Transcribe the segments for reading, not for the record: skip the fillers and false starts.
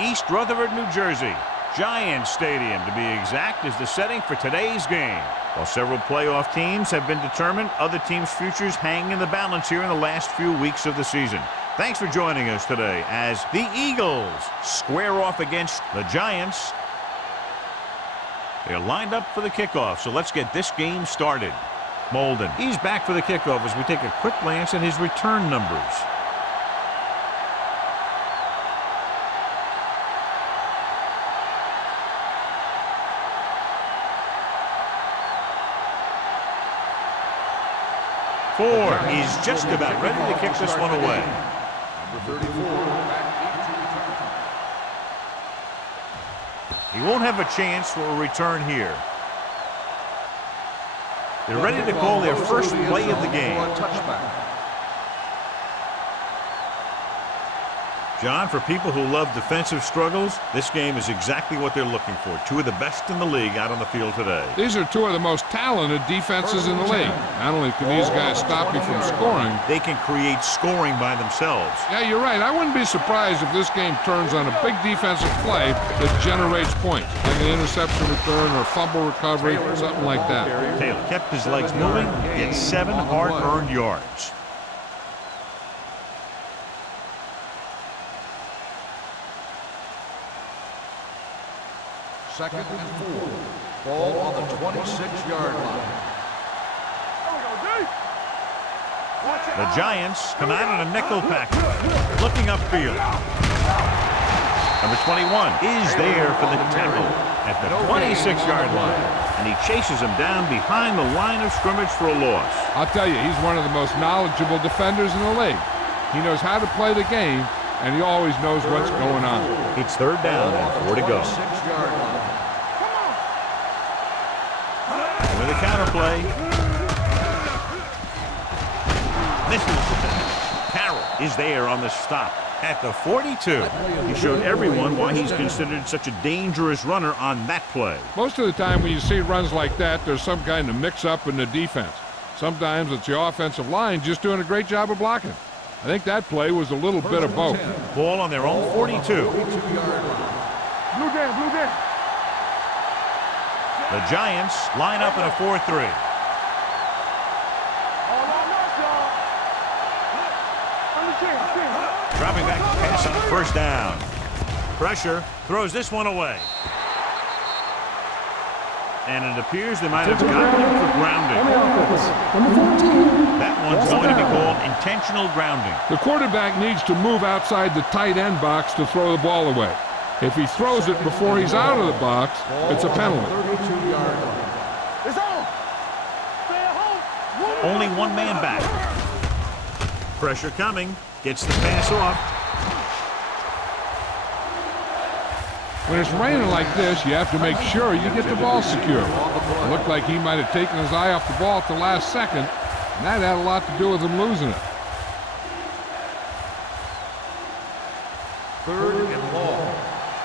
East Rutherford, New Jersey. Giants Stadium, to be exact, is the setting for today's game. While several playoff teams have been determined, other teams' futures hang in the balance here in the last few weeks of the season. Thanks for joining us today as the Eagles square off against the Giants. They're lined up for the kickoff, so let's get this game started. Molden, he's back for the kickoff as we take a quick glance at his return numbers. Ford is just about ready to kick this one away. Number 34, he won't have a chance for a return here. They're ready to call their first play of the game. John, for people who love defensive struggles, this game is exactly what they're looking for. Two of the best in the league out on the field today. These are two of the most talented defenses in the league. Not only can these guys stop you from scoring, they can create scoring by themselves. Yeah, you're right. I wouldn't be surprised if this game turns on a big defensive play that generates points, like an interception return or fumble recovery, something like that. Taylor kept his legs moving, gets 7 hard-earned yards. Second and 4. Ball on the 26-yard line. The Giants come out in a nickel package, looking upfield. Number 21 is there for the tackle at the 26-yard line, and he chases him down behind the line of scrimmage for a loss. I'll tell you, he's one of the most knowledgeable defenders in the league. He knows how to play the game, and he always knows what's going on. It's third down and 4 to go. With a counter play. Misses the pass. Carroll is there on the stop at the 42. He showed everyone why he's considered such a dangerous runner on that play. Most of the time when you see runs like that, there's some kind of mix-up in the defense. Sometimes it's the offensive line just doing a great job of blocking. I think that play was a little bit of both. Ball on their own 42. Blue game. The Giants line up in a 4-3. Dropping back to pass on first down. Pressure throws this one away. And it appears they might have gotten him for grounding. That one's going to be called intentional grounding. The quarterback needs to move outside the tight end box to throw the ball away. If he throws it before he's out of the box, it's a penalty. Only one man back. Pressure coming. Gets the pass off. When it's raining like this, you have to make sure you get the ball secure. It looked like he might have taken his eye off the ball at the last second, and that had a lot to do with him losing it. Third and long.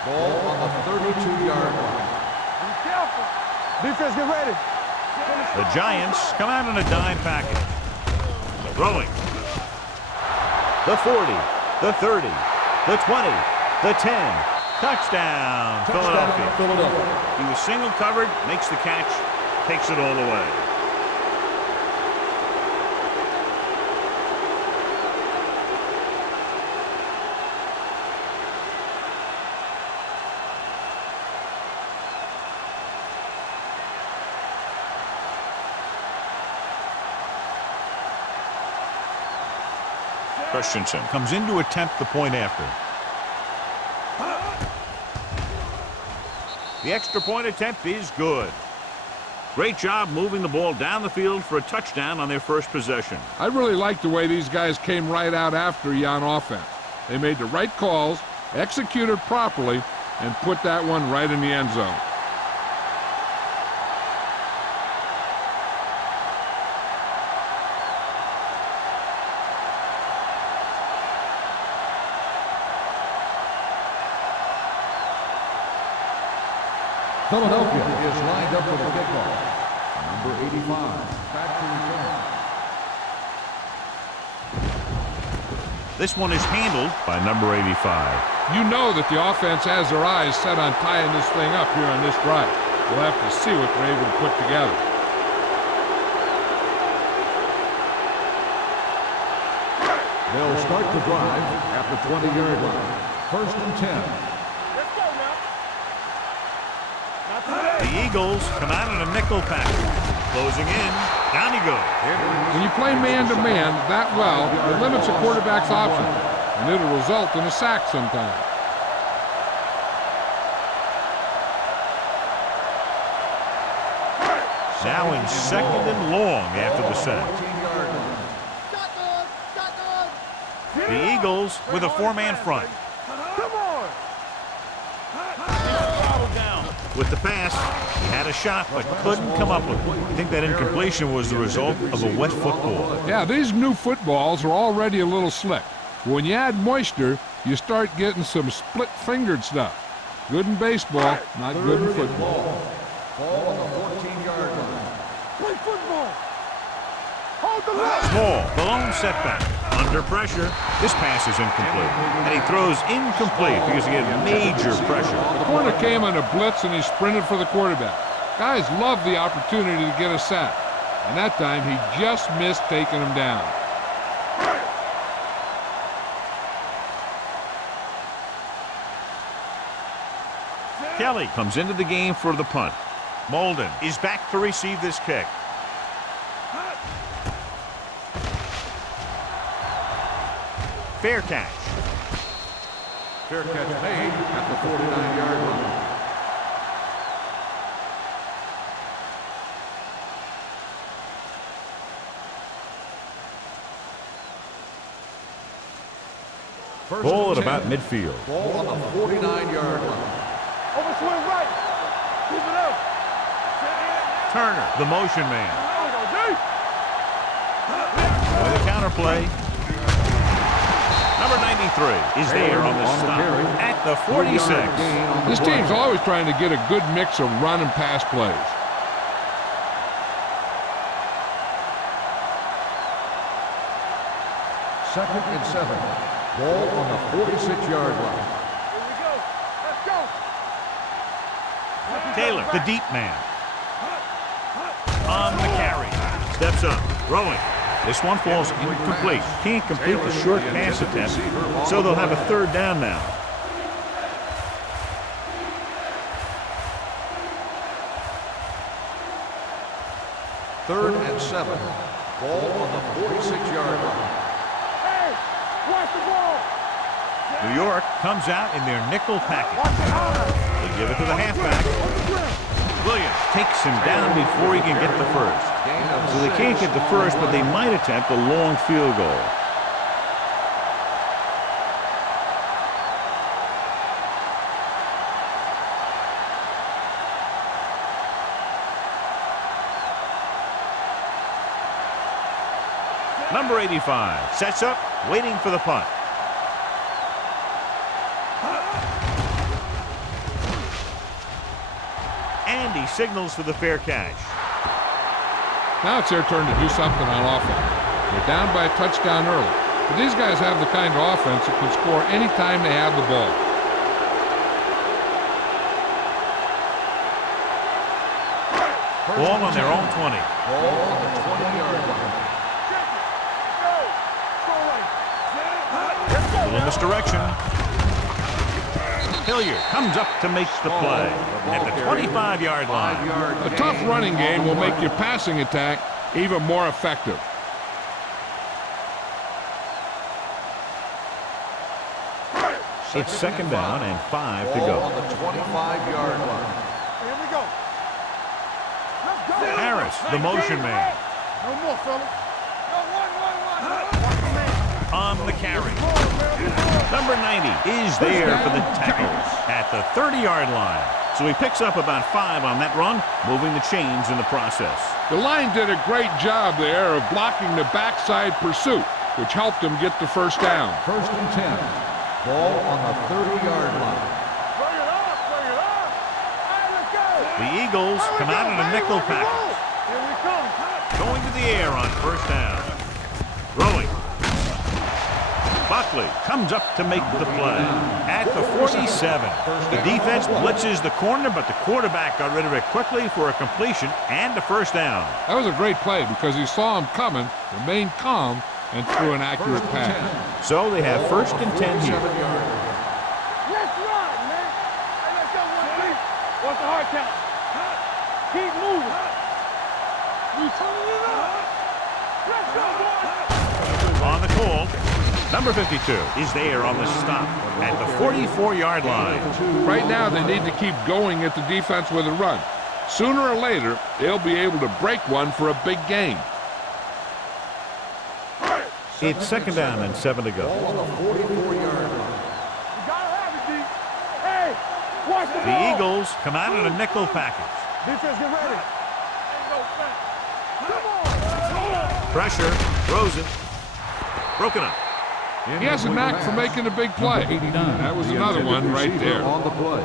Ball on the 32-yard line. Be careful. Defense, get ready. The Giants come out in a dime package. Throwing. The 40, the 30, the 20, the 10. Touchdown, Philadelphia. He was single covered, makes the catch, takes it all away. Christensen comes in to attempt the point after. The extra point attempt is good. Great job moving the ball down the field for a touchdown on their first possession. I really like the way these guys came right out after you on offense. They made the right calls, executed properly, and put that one right in the end zone. Philadelphia is lined up for the kickoff. Number 85, back to return. This one is handled by number 85. You know that the offense has their eyes set on tying this thing up here on this drive. We'll have to see what they're able to put together. They'll start the drive at the 20-yard line. 1st and 10. Let's go now. Not today. The Eagles come out in a nickel package. Closing in. Down he goes. When you play man-to-man that well, it limits a quarterback's options, and it'll result in a sack sometimes. Now in 2nd and long after the sack. The Eagles with a 4-man front. Come on. Down. With the pass, he had a shot but couldn't come up with it. I think that incompletion was the result of a wet football. Yeah, these new footballs are already a little slick. When you add moisture, you start getting some split-fingered stuff. Good in baseball, not good in football. Ball on the 14-yard line. Play football. Hold the line. Small, the lone setback. Under pressure, this pass is incomplete. And he throws incomplete because he had major pressure. The corner came on a blitz and he sprinted for the quarterback. Guys love the opportunity to get a sack. And that time he just missed taking him down. Kelly comes into the game for the punt. Molden is back to receive this kick. Fair catch. Fair catch made at the 49-yard line. Ball at about midfield. Ball on the 49-yard line. Overswing right. Keep it up. Turner, the motion man. There we go, deep. With a counterplay. Number 93 is there on the stop at the 46. This team's always trying to get a good mix of run and pass plays. Second and 7. Ball on the 46-yard line. Here we go. Let's go. Taylor, the deep man. On the carry. Steps up, throwing. This one falls incomplete. Can't complete the short pass attempt, so they'll have a 3rd down now. Third and 7. Ball on the 46-yard line. Hey, watch the ball. New York comes out in their nickel package. Watch the eye. They give it to the halfback. On the ground. Williams takes him down before he can get the first. So they can't get the first, but they might attempt a long field goal. Number 85 sets up, waiting for the punt. And he signals for the fair catch. Now it's their turn to do something on offense. They're down by a touchdown early. But these guys have the kind of offense that can score any time they have the ball. Ball on their own 20. Ball on the 20-yard line. A little misdirection. Hilliard comes up to make the play at the 25-yard line. A tough running game will make your passing attack even more effective. It's 2nd down and 5 to go. On the 25-yard line. Here we go. Let's go. Harris, the motion man. No more, fellas. On the carry. Number 90 is there for the tackle at the 30-yard line. So he picks up about 5 on that run, moving the chains in the process. The line did a great job there of blocking the backside pursuit, which helped them get the first down. 1st and 10. Ball on the 30-yard line. Bring it up, bring it up. Hey, let's go. The Eagles come out in a nickel package. Here we come. Going to the air on 1st down. Throwing. Buckley comes up to make the play. At the 47, the defense blitzes the corner, but the quarterback got rid of it quickly for a completion and a first down. That was a great play because he saw him coming, remained calm, and threw an accurate pass. So they have first and 10 here. Let's run, man. Hey, let's go, 1-3. What's the hard count? Keep moving. We turning it up. Let's go, boys. On the call, number 52 is there on the stop at the 44-yard line. Right now, they need to keep going at the defense with a run. Sooner or later, they'll be able to break one for a big gain. It's second down and 7 to go. On the 44-yard line. You gotta have it, D. Hey, watch the The ball. Eagles come out in a nickel package. Defense, get ready. Come on. Pressure, throws it, broken up. He has a knack for making a big play. That was another one right there. On the play.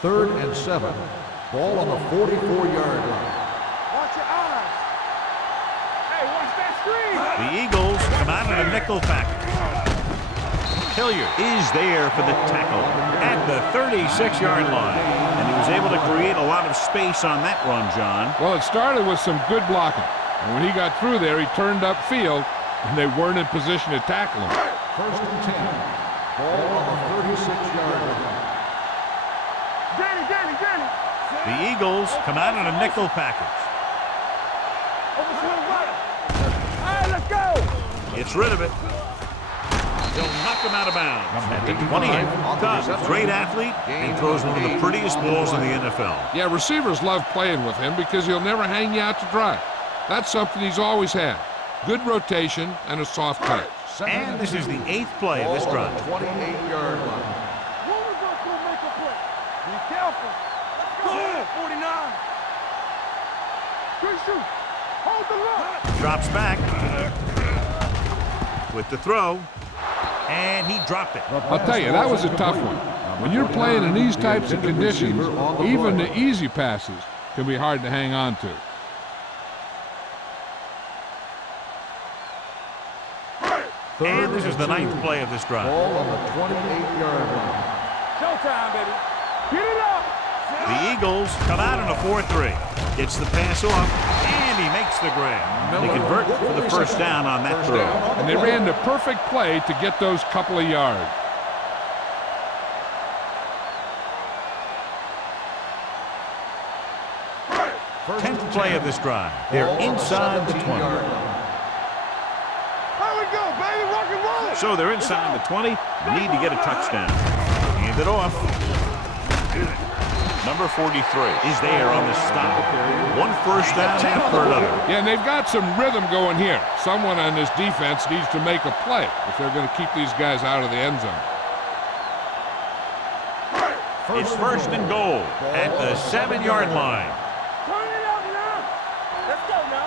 Third and 7. Ball on the 44-yard line. Watch your eyes. Hey, watch that screen. The Eagles come out in a nickel package. Hilliard is there for the tackle at the 36-yard line. And he was able to create a lot of space on that run, John. Well, it started with some good blocking. And when he got through there, he turned upfield, and they weren't in position to tackle him. First and 10. Ball on the 36-yard line. Danny. The Eagles come out in a nickel package. Over to the right. Hey, let's go. Gets rid of it. They'll knock him out of bounds. At the 28, Cobb, great athlete, and throws one of the prettiest balls in the NFL. Yeah, receivers love playing with him because he'll never hang you out to dry. That's something he's always had. Good rotation and a soft touch. And this is the 8th play of this drive. 28-yard line. Warner's gonna make a play. Be careful. Let's go. 49. Good shoot. Hold the look. Drops back with the throw, and he dropped it. I'll tell you, that was a tough one. When you're playing in these types of conditions, even the easy passes can be hard to hang on to. And this is the 9th play of this drive. Ball on the 28-yard line. Showtime, baby. Get it up. The Eagles come out in a 4-3. Gets the pass off, and he makes the grab. They convert for the first down on that throw. And they ran the perfect play to get those couple of yards. Tenth play of this drive. They're inside the 20. Here we go, baby. Rock and roll. So they're inside the 20. Need to get a touchdown. Hand it off. Number 43 is there on the stop. One first down after another. Yeah, and they've got some rhythm going here. Someone on this defense needs to make a play if they're going to keep these guys out of the end zone. It's first and goal at the 7-yard line. Turn it up now. Let's go now.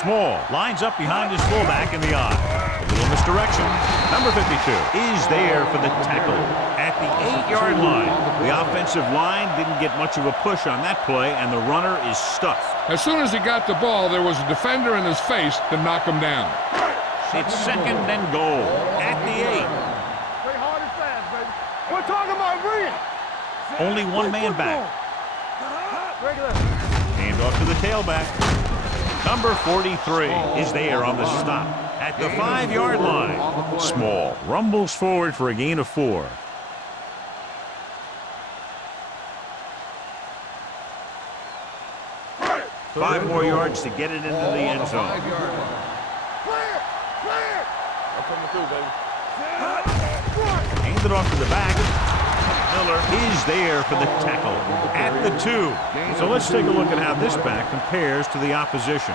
Small lines up behind his fullback in the eye. A little misdirection. Number 52 is there for the tackle at the 8-yard line. The offensive line didn't get much of a push on that play, and the runner is stuffed. As soon as he got the ball, there was a defender in his face to knock him down. It's second and goal at the 8. Play hard and fast, baby. We're talking about real. Only one man back. Regular. Hand off to the tailback. Number 43 is there on the stop at the 5-yard line. Small rumbles forward for a gain of 4. Five more yards to get it into the end zone. Clear. I'm coming through, baby. Hand it off to the back. Miller is there for the tackle at the 2. So let's take a look at how this back compares to the opposition.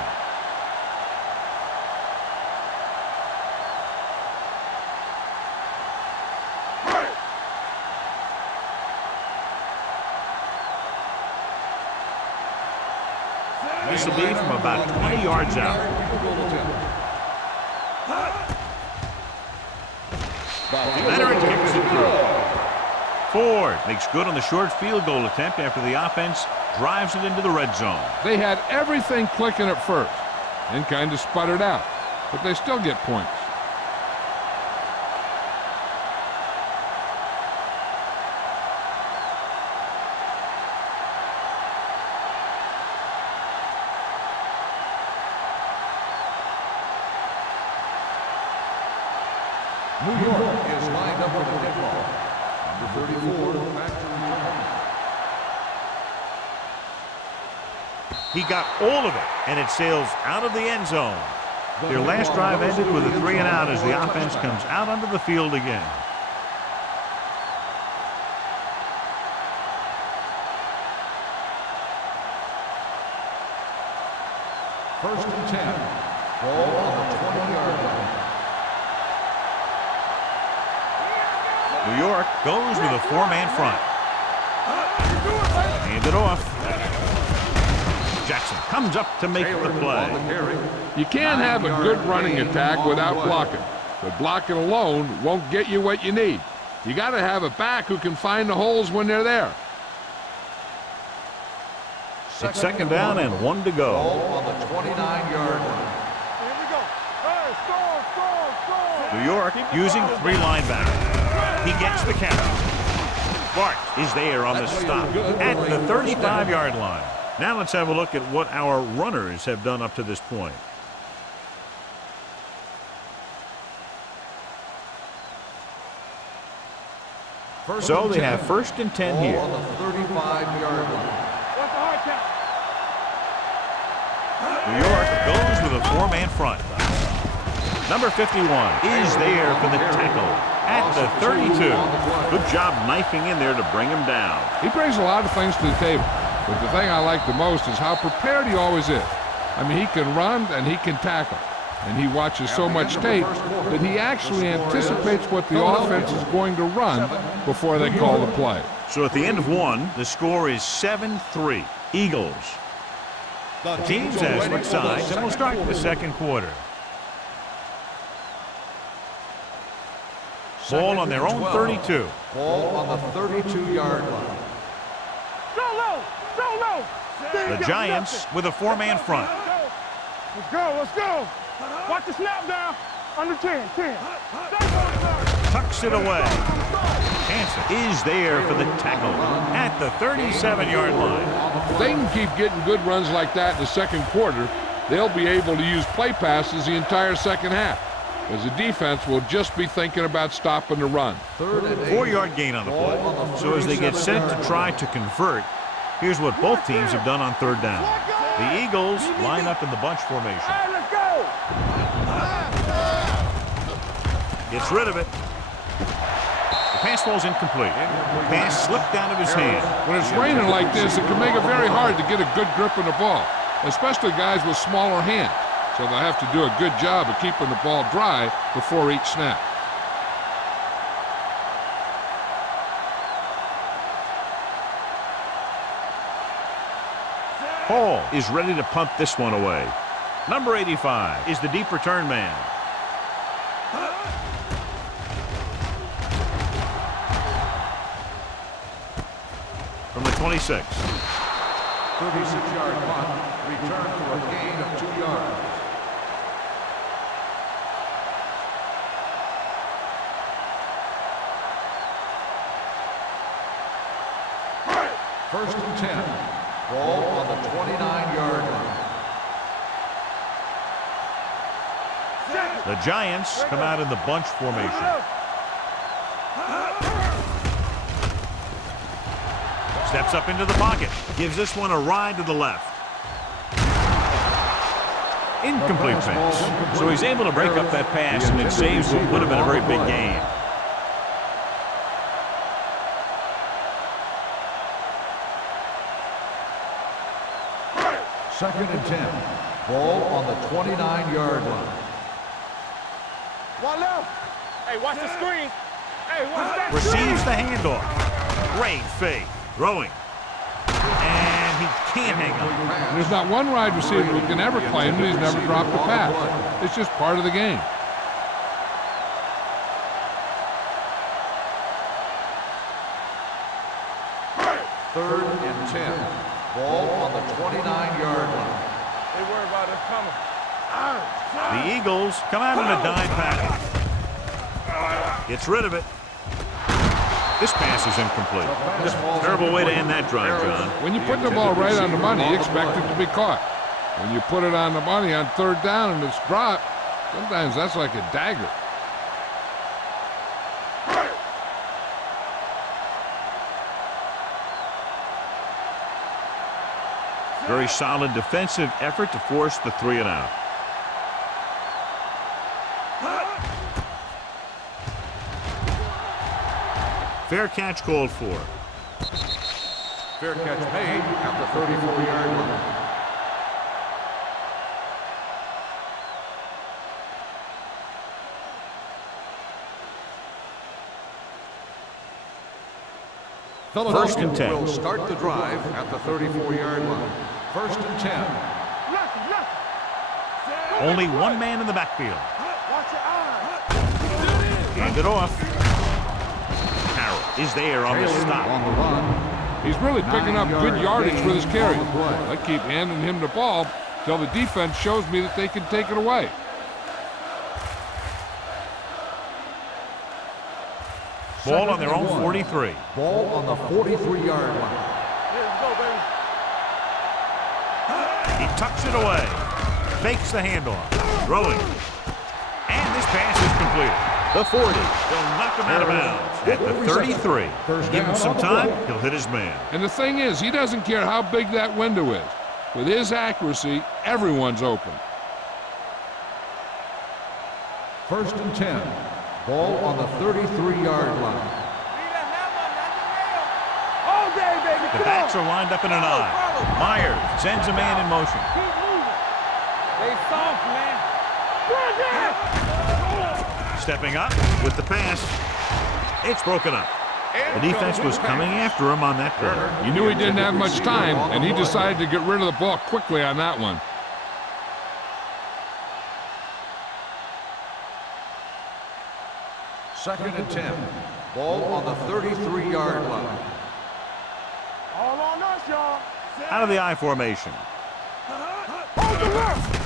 This will be from about 20 yards out. Leonard kicks it through. Ford makes good on the short field goal attempt after the offense drives it into the red zone. They had everything clicking at first and kind of sputtered out, but they still get points. New York is lined up with the kickoff. Number 34, back to return. He got all of it, and it sails out of the end zone. Their last drive ended with a 3-and-out as the offense comes out onto the field again. First and 10. Ball on the 20-yard line. New York goes with a 4-man front. Hand it off. Jackson comes up to make the play. You can't have a good running attack without blocking, but blocking alone won't get you what you need. You got to have a back who can find the holes when they're there. It's second down and 1 to go. Ball on the 29-yard line. Here we go. Hey, score. New York using 3 linebackers. He gets the count. Bart is there on the stop at the 35-yard line. Now let's have a look at what our runners have done up to this point. So they have first and 10 here. Ball on the 35-yard line. What's the hard count? New York goes with a 4-man front. Number 51 is there for the tackle at the 32. Good job knifing in there to bring him down. He brings a lot of things to the table, but the thing I like the most is how prepared he always is. I mean, he can run and he can tackle, and he watches so much tape that he actually anticipates what the offense is going to run before they call the play. So at the end of 1, the score is 7-3. Eagles. The teams have switched sides, and we'll start the second quarter. Ball on their own 32. Ball on the 32-yard line. Go low. The Giants with a 4-man front. Let's go. Watch the snap down. Under 10. Tucks it away. Hansen is there for the tackle at the 37-yard line. If they can keep getting good runs like that in the second quarter, they'll be able to use play passes the entire second half, as the defense will just be thinking about stopping the run. 4-yard gain on the play. So as they get set to try to convert, here's what both teams have done on third down. The Eagles line up in the bunch formation. Hey, let's go. Gets rid of it. The pass falls incomplete. Pass slipped out of his hand. When it's raining like this, it can make it very hard to get a good grip on the ball, especially guys with smaller hands. So they'll have to do a good job of keeping the ball dry before each snap. Hall is ready to punt this one away. Number 85 is the deep return man. From the 26. 36-yard punt, return for a gain of 2 yards. First and 10. Ball on the 29-yard line. The Giants come out in the bunch formation. Steps up into the pocket. Gives this one a ride to the left. Incomplete pass. So he's able to break up that pass, and it saves what would have been a very big gain. Second and 10. Ball on the 29-yard line. One left. Hey, watch the screen. Hey, watch that Receives the handoff. Great fake. Throwing. And he can't hang on. There's not one wide receiver who can ever claim that he's never dropped a pass. It's just part of the game. Ball on the 29-yard line. They worry about us coming. The Eagles come out in a dime package. Gets rid of it. This pass is incomplete. Terrible way to end that drive, John. When you put the ball right on the money, you expect it to be caught. When you put it on the money on third down and it's dropped, sometimes that's like a dagger. Very solid defensive effort to force the 3-and-out. Fair catch called for. Fair catch made at the 34-yard line. First and 10. Will start the drive at the 34-yard line. First and 10. Only one man in the backfield. Watch your eyes. Hand it off. Carroll is there on the stop. On the run. He's really picking up good yardage with his carry. I keep handing him the ball till the defense shows me that they can take it away. Ball on their own 43. Ball on the 43-yard line. Let's go, baby. He tucks it away. Fakes the handoff. Throwing. And this pass is completed. The 40. They'll knock him out of bounds at the 33. Give him some time, he'll hit his man. And the thing is, he doesn't care how big that window is. With his accuracy, everyone's open. First and 10. Ball on the 33-yard line. All day, baby. The backs are lined up in an eye. Myers sends a man in motion. Keep moving. They soft, man. Stepping up with the pass. It's broken up. The defense was coming after him on that play. You knew he didn't have much time, and he decided to get rid of the ball quickly on that one. Second and 10. Ball on the 33-yard line. All on us, y'all. Out of the I formation. Hold the left.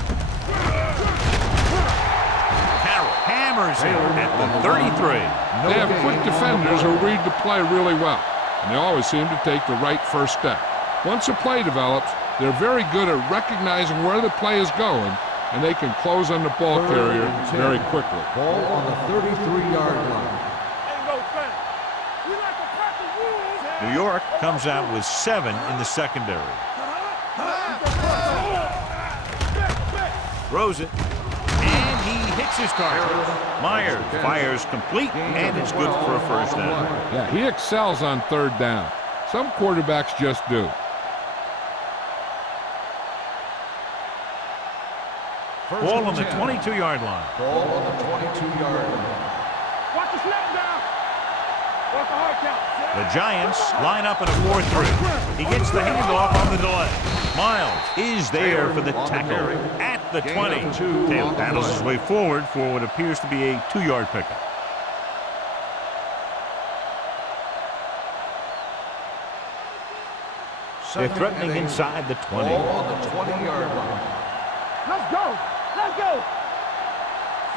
Carroll hammers him at the 33. They have quick defenders who read the play really well, and they always seem to take the right first step. Once a play develops, they're very good at recognizing where the play is going, and they can close on the ball carrier very quickly. Ball on the 33-yard line. Ain't no thing. We like a pack of wolves. New York comes out with 7 in the secondary. Throws it, and he hits his target. Myers fires complete, and it's good for a first down. Yeah, he excels on third down. Some quarterbacks just do. Ball on the 22-yard line. Ball on the 22-yard line. Watch the snap down. Watch the hard count. The Giants line up in a 4-3. He gets the handoff on the delay. Miles is there for the tackle at the 20. Taylor paddles his way forward for what appears to be a 2-yard pickup. They're threatening inside the 20. Ball on the 20-yard line. Let's go. Let's go.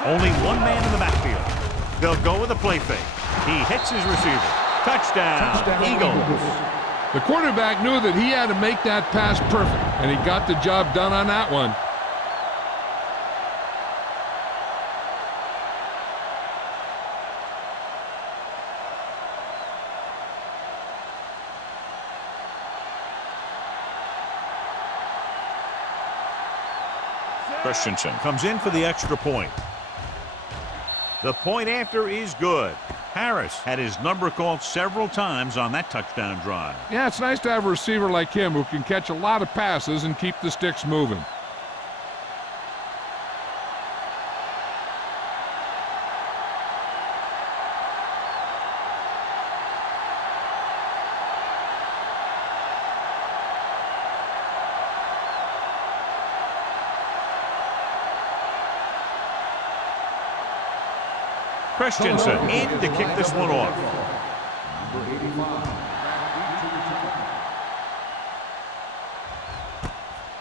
Only one man in the backfield. They'll go with a play fake. He hits his receiver. Touchdown, Eagles. The quarterback knew that he had to make that pass perfect, and he got the job done on that one. Christensen comes in for the extra point. The point after is good. Harris had his number called several times on that touchdown drive. Yeah, it's nice to have a receiver like him who can catch a lot of passes and keep the sticks moving. Christensen in to kick this one off. Number 85.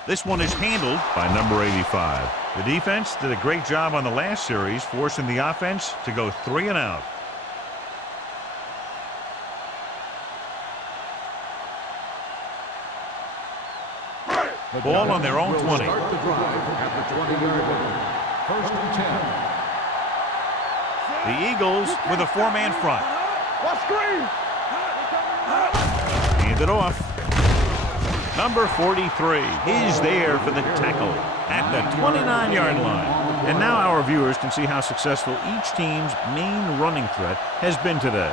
This one is handled by number 85. The defense did a great job on the last series, forcing the offense to go 3 and out. Ball on their own 20. Start the drive at the 20-yard line. First and 10. The Eagles with a 4-man front. What screen? Hand it off. Number 43 is there for the tackle at the 29-yard line. And now our viewers can see how successful each team's main running threat has been today.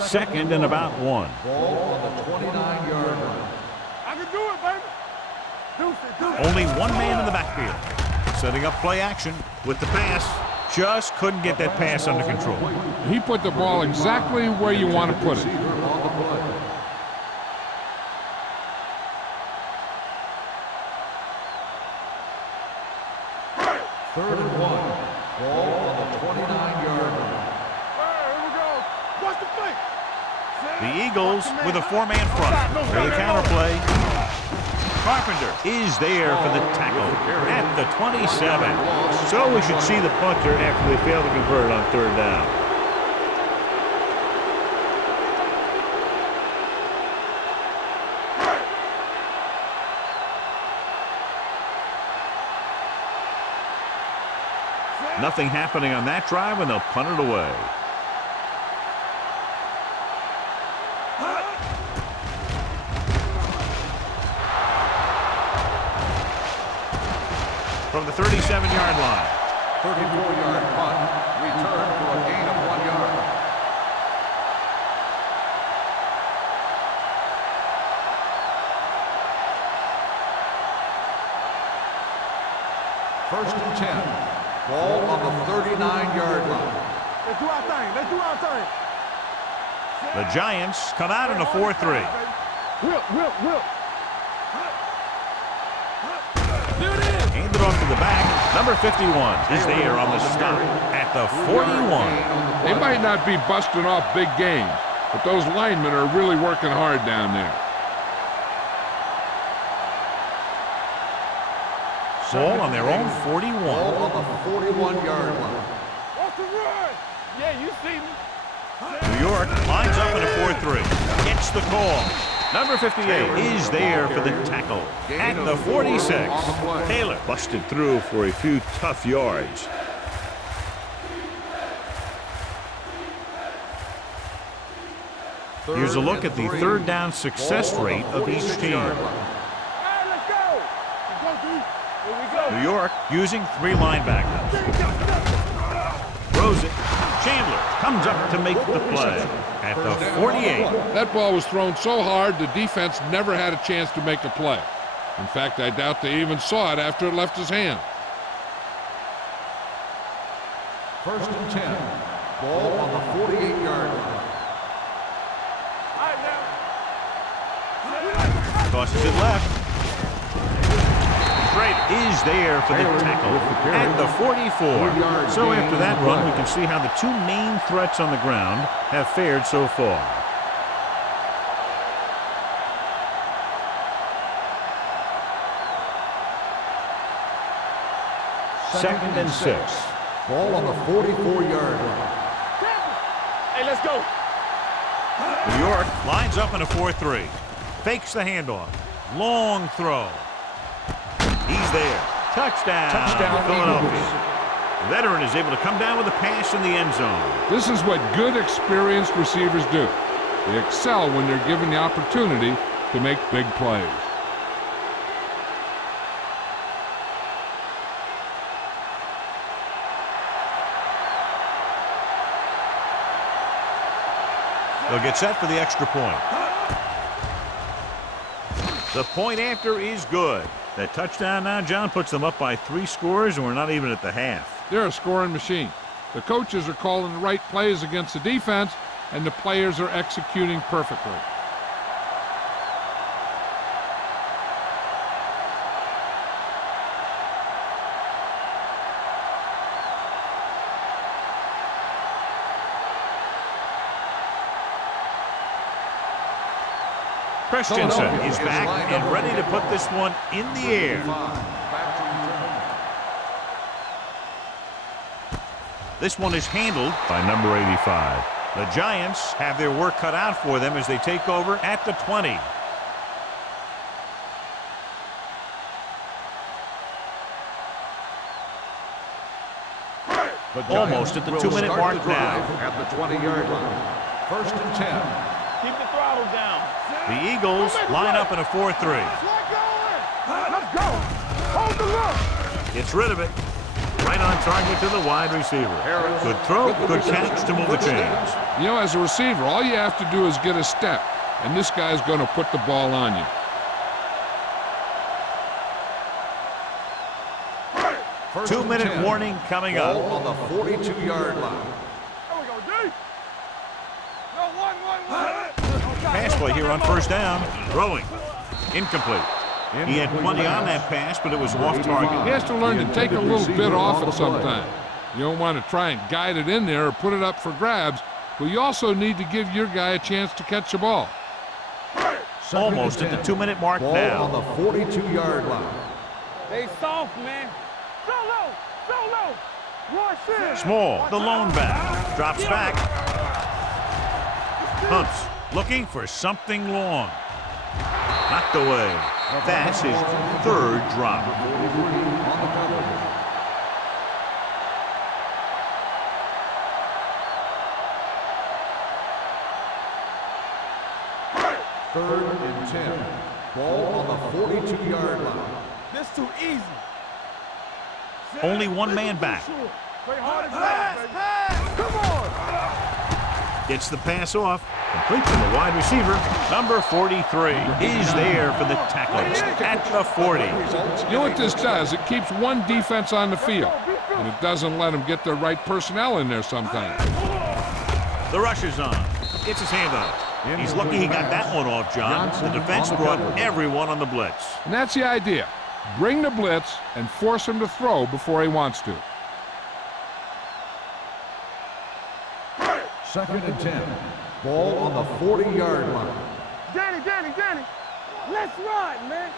Second and about 1. Ball on the 29-yard line. I can do it, baby. Deuce it, deuce it. Only one man in the backfield. Setting up play action with the pass. Just couldn't get that pass under control. He put the ball exactly where you want to put it. Receiver on the play. Third and 1. Ball on the 29-yard line. Here we go. What's the play? The Eagles with a 4-man front. For the counter play. Carpenter is there for the tackle at the 27. So we should see the punter after they fail to convert on 3rd down. Nothing happening on that drive, and they'll punt it away. From the 37-yard line. 34-yard punt. Return for a gain of 1 yard. First and 10. Ball on the 39-yard line. Let's do our thing. Let's do our thing. The Giants come out in a 4-3. Whip. Handed off to the back. Number 51 is there on the stop at the 41. They might not be busting off big games, but those linemen are really working hard down there. Ball on their own 41. Ball on the 41-yard line. What's the run? Yeah, you see me. New York lines up in a 4-3. Gets the call. Number 58 is there for the tackle at the 46. Taylor busted through for a few tough yards. Here's a look at the 3rd down success rate of each team. All right, let's go. Let's go, dude. Here we go. New York using 3 linebackers. Throws it. Chandler comes up to make the play at the 48. That ball was thrown so hard the defense never had a chance to make a play. In fact, I doubt they even saw it after it left his hand. First and 10. Ball on the 48-yard line. All right, now. Tosses it left. Schrader is there for the tackle at the 44. So after that run, we can see how the 2 main threats on the ground have fared so far. Second and 6. Ball on the 44-yard line. Hey, let's go. New York lines up in a 4-3. Fakes the handoff. Long throw. He's there. Touchdown, Philadelphia. The veteran is able to come down with a pass in the end zone. This is what good, experienced receivers do. They excel when they're given the opportunity to make big plays. They'll get set for the extra point. The point after is good. That touchdown now, John, puts them up by 3 scores, and we're not even at the half. They're a scoring machine. The coaches are calling the right plays against the defense, and the players are executing perfectly. Christensen is back and ready to put this one in the air. This one is handled by number 85. The Giants have their work cut out for them as they take over at the 20. Almost at the 2-minute mark now. At the 20-yard line. 1st and 10. Keep the throttle down. The Eagles line up in a 4-3. Let's go. Hold the look. Gets rid of it. Right on target to the wide receiver. Good throw, good catch to move the chains. You know, as a receiver, all you have to do is get a step, and this guy's going to put the ball on you. 2-minute warning coming up. On the 42-yard line. There we go, D. No, one. Pass play here on 1st down. Throwing. Incomplete. He had plenty on that pass, but it was off target. He has to learn to take a little bit off it sometime. You don't want to try and guide it in there or put it up for grabs, but you also need to give your guy a chance to catch the ball. Almost at the 2-minute mark now. On the 42-yard line. They soft, man. So low. Rush in. Small, the lone back. Drops back. Hunts, looking for something long. Knocked away. That's his 3rd drop. Third and 10. Ball on the 42-yard line. This too easy. Only one man back. Play hard as pass. Come on. Gets the pass off. Complete to the wide receiver. Number 43 is there for the tackle at the 40. You know what this does? It keeps one defense on the field, and it doesn't let them get the right personnel in there sometimes. The rush is on. Gets his hand on it. He's lucky he got that one off, John. The defense brought everyone on the blitz. And that's the idea. Bring the blitz and force him to throw before he wants to. 2nd and 10. Ball on the 40-yard line. Danny. Let's ride, man.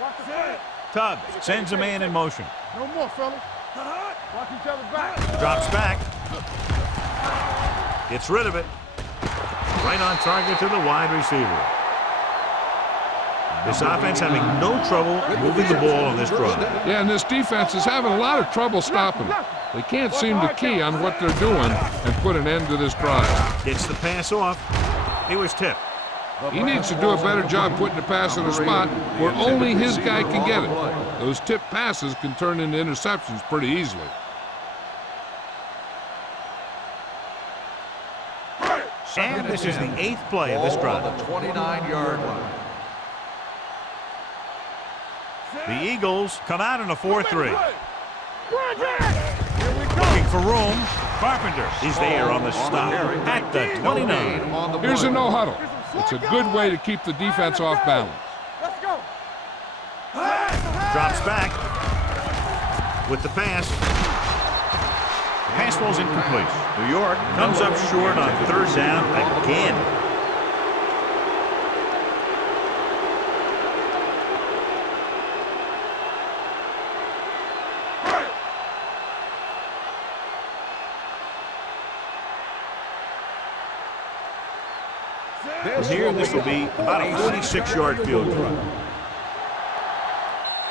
Watch the play. Tubbs sends a man in motion. No more, fellas. Watch each other back. Drops back. Gets rid of it. Right on target to the wide receiver. This offense having no trouble moving the ball on this drive. Yeah, and this defense is having a lot of trouble stopping them. They can't seem to key on what they're doing and put an end to this drive. Gets the pass off. It was tipped. He needs to do a better job putting the pass in a spot where only his guy can get it. Those tip passes can turn into interceptions pretty easily. And this is the 8th play of this drive. On the 29-yard line. The Eagles come out in a 4-3. Looking for room. Carpenter is there on the stop at the 29. Here's a no huddle. It's a good way to keep the defense off balance. Let's go. Drops back with the pass. The pass falls incomplete. New York comes up short on 3rd down again. From here, this will be about a 46-yard field goal.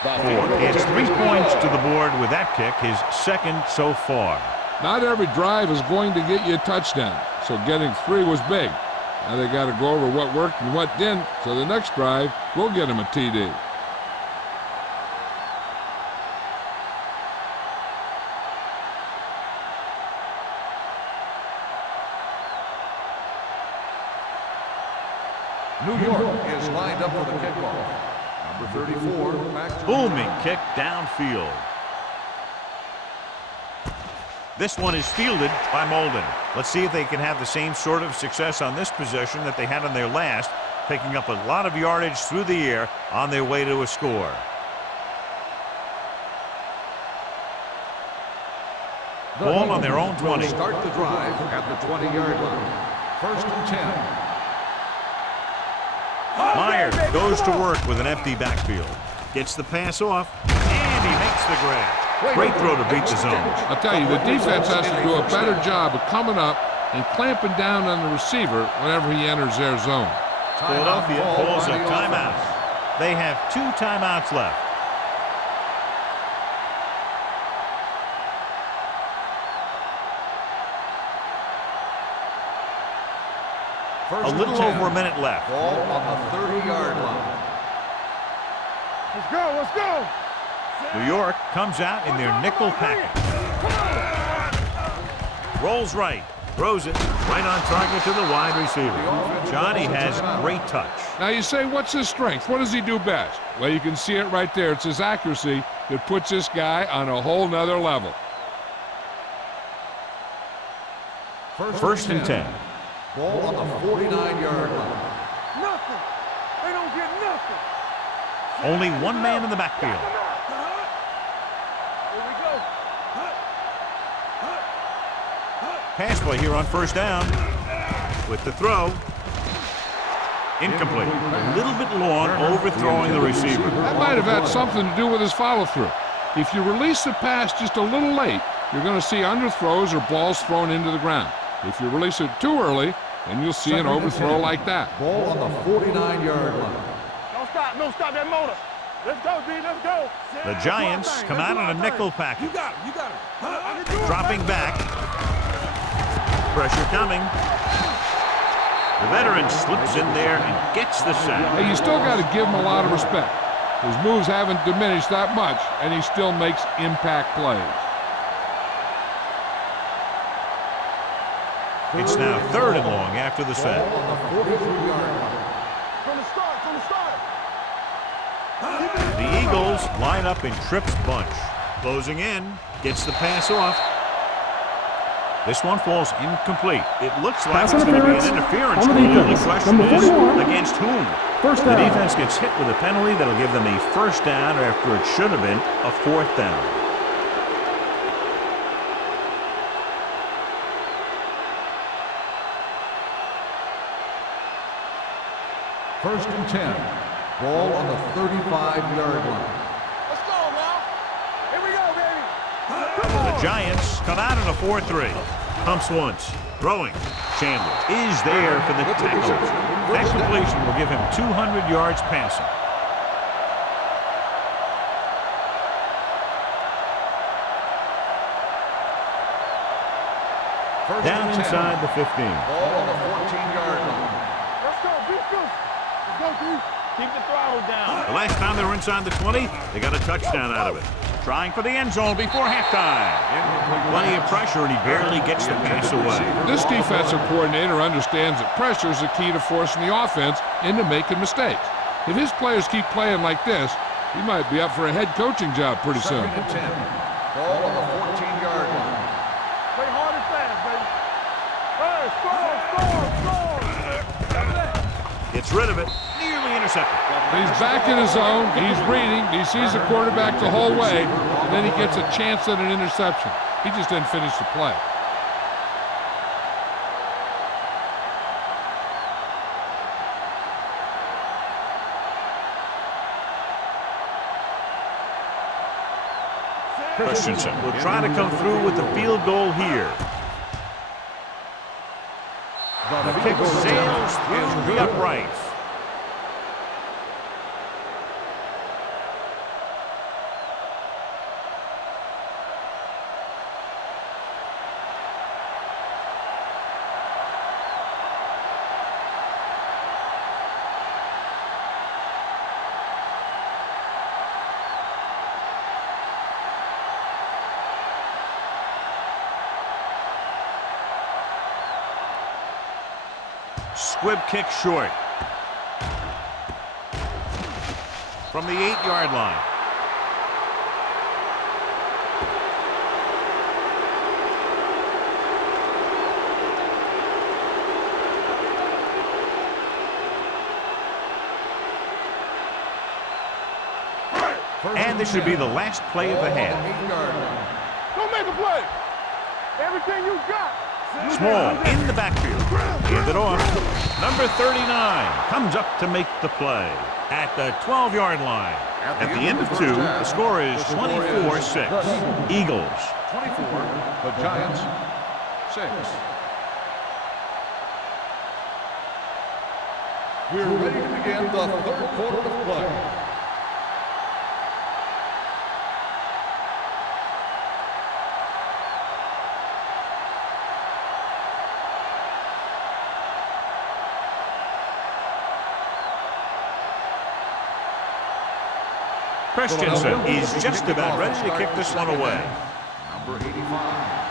It's 3 points to the board with that kick, his 2nd so far. Not every drive is going to get you a touchdown, so getting 3 was big. Now they got to go over what worked and what didn't, so the next drive will get him a TD. New York is lined up for the kickoff. Number 34, back to Booming kick downfield. This one is fielded by Molden. Let's see if they can have the same sort of success on this possession that they had on their last, picking up a lot of yardage through the air on their way to a score. Ball on their own 20. Start the drive at the 20-yard line. 1st and 10. Myers Goes to work with an empty backfield. Gets the pass off, and he makes the grab. Great throw to beat the zone. I'll tell you, the defense has to do a better job of coming up and clamping down on the receiver whenever he enters their zone. Philadelphia calls a timeout. They have 2 timeouts left. A little over a minute left. Ball on the 30-yard line. Let's go, let's go. New York comes out in their nickel package. Rolls right. Throws it right on target to the wide receiver. Johnny has great touch. Now you say, what's his strength? What does he do best? Well, you can see it right there. It's his accuracy that puts this guy on a whole nother level. First and 10. Ball on the 49-yard line. Nothing. They don't get nothing. Only one man in the backfield. Here we go. Pass play here on first down. With the throw. Incomplete. A little bit long, overthrowing the receiver. That might have had something to do with his follow-through. If you release the pass just a little late, you're going to see underthrows or balls thrown into the ground. If you release it too early, then you'll see an overthrow like that. Ball on the 49-yard line. Don't stop that motor. Let's go, D, let's go. The Giants come out in a nickel package. You got it. Dropping back. Pressure coming. The veteran slips in there and gets the sack. Hey, you still got to give him a lot of respect. His moves haven't diminished that much, and he still makes impact plays. It's now 3rd and long after the sack. Ball on the 43-yard line. From the start. The Eagles line up in Tripp's bunch. Closing in. Gets the pass off. This one falls incomplete. It looks like it's going to be an interference. The only question is, against whom? The defense gets hit with a penalty that'll give them a first down after it should have been a 4th down. First and 10. Ball on the 35-yard line. Let's go now. Here we go, baby. The Giants come out in a 4-3. Pumps once. Throwing. Chandler is there for the tackle. That completion will give him 200 yards passing. Down inside the 15. Ball on the 14-yard line. Let's go, beat this. Let's go, D. Keep the throttle down. The last time they were inside the 20, they got a touchdown out of it. Trying for the end zone before halftime. Plenty of pressure, and he barely gets the pass away. This defensive coordinator understands that pressure is the key to forcing the offense into making mistakes. If his players keep playing like this, he might be up for a head coaching job pretty soon. Second and 10. Ball on the 14-yard line. Play hard and fast, baby. Hey, score. Gets rid of it. Nearly intercepted. He's back in his zone. He's reading. He sees the quarterback the whole way, and then he gets a chance at an interception. He just didn't finish the play. Christensen will try to come through with the field goal here. The kick sails through the uprights. Squib kick short. From the 8-yard line. And this should be the last play of the half. Don't make a play. Everything you got. Small in the backfield. Hand it off. Number 39 comes up to make the play at the 12-yard line. At the end of 2, the score is 24-6. Eagles. 24, the Giants, 6. We're ready to begin the third quarter of play. Christensen is just about ready to kick this one away. Number 85.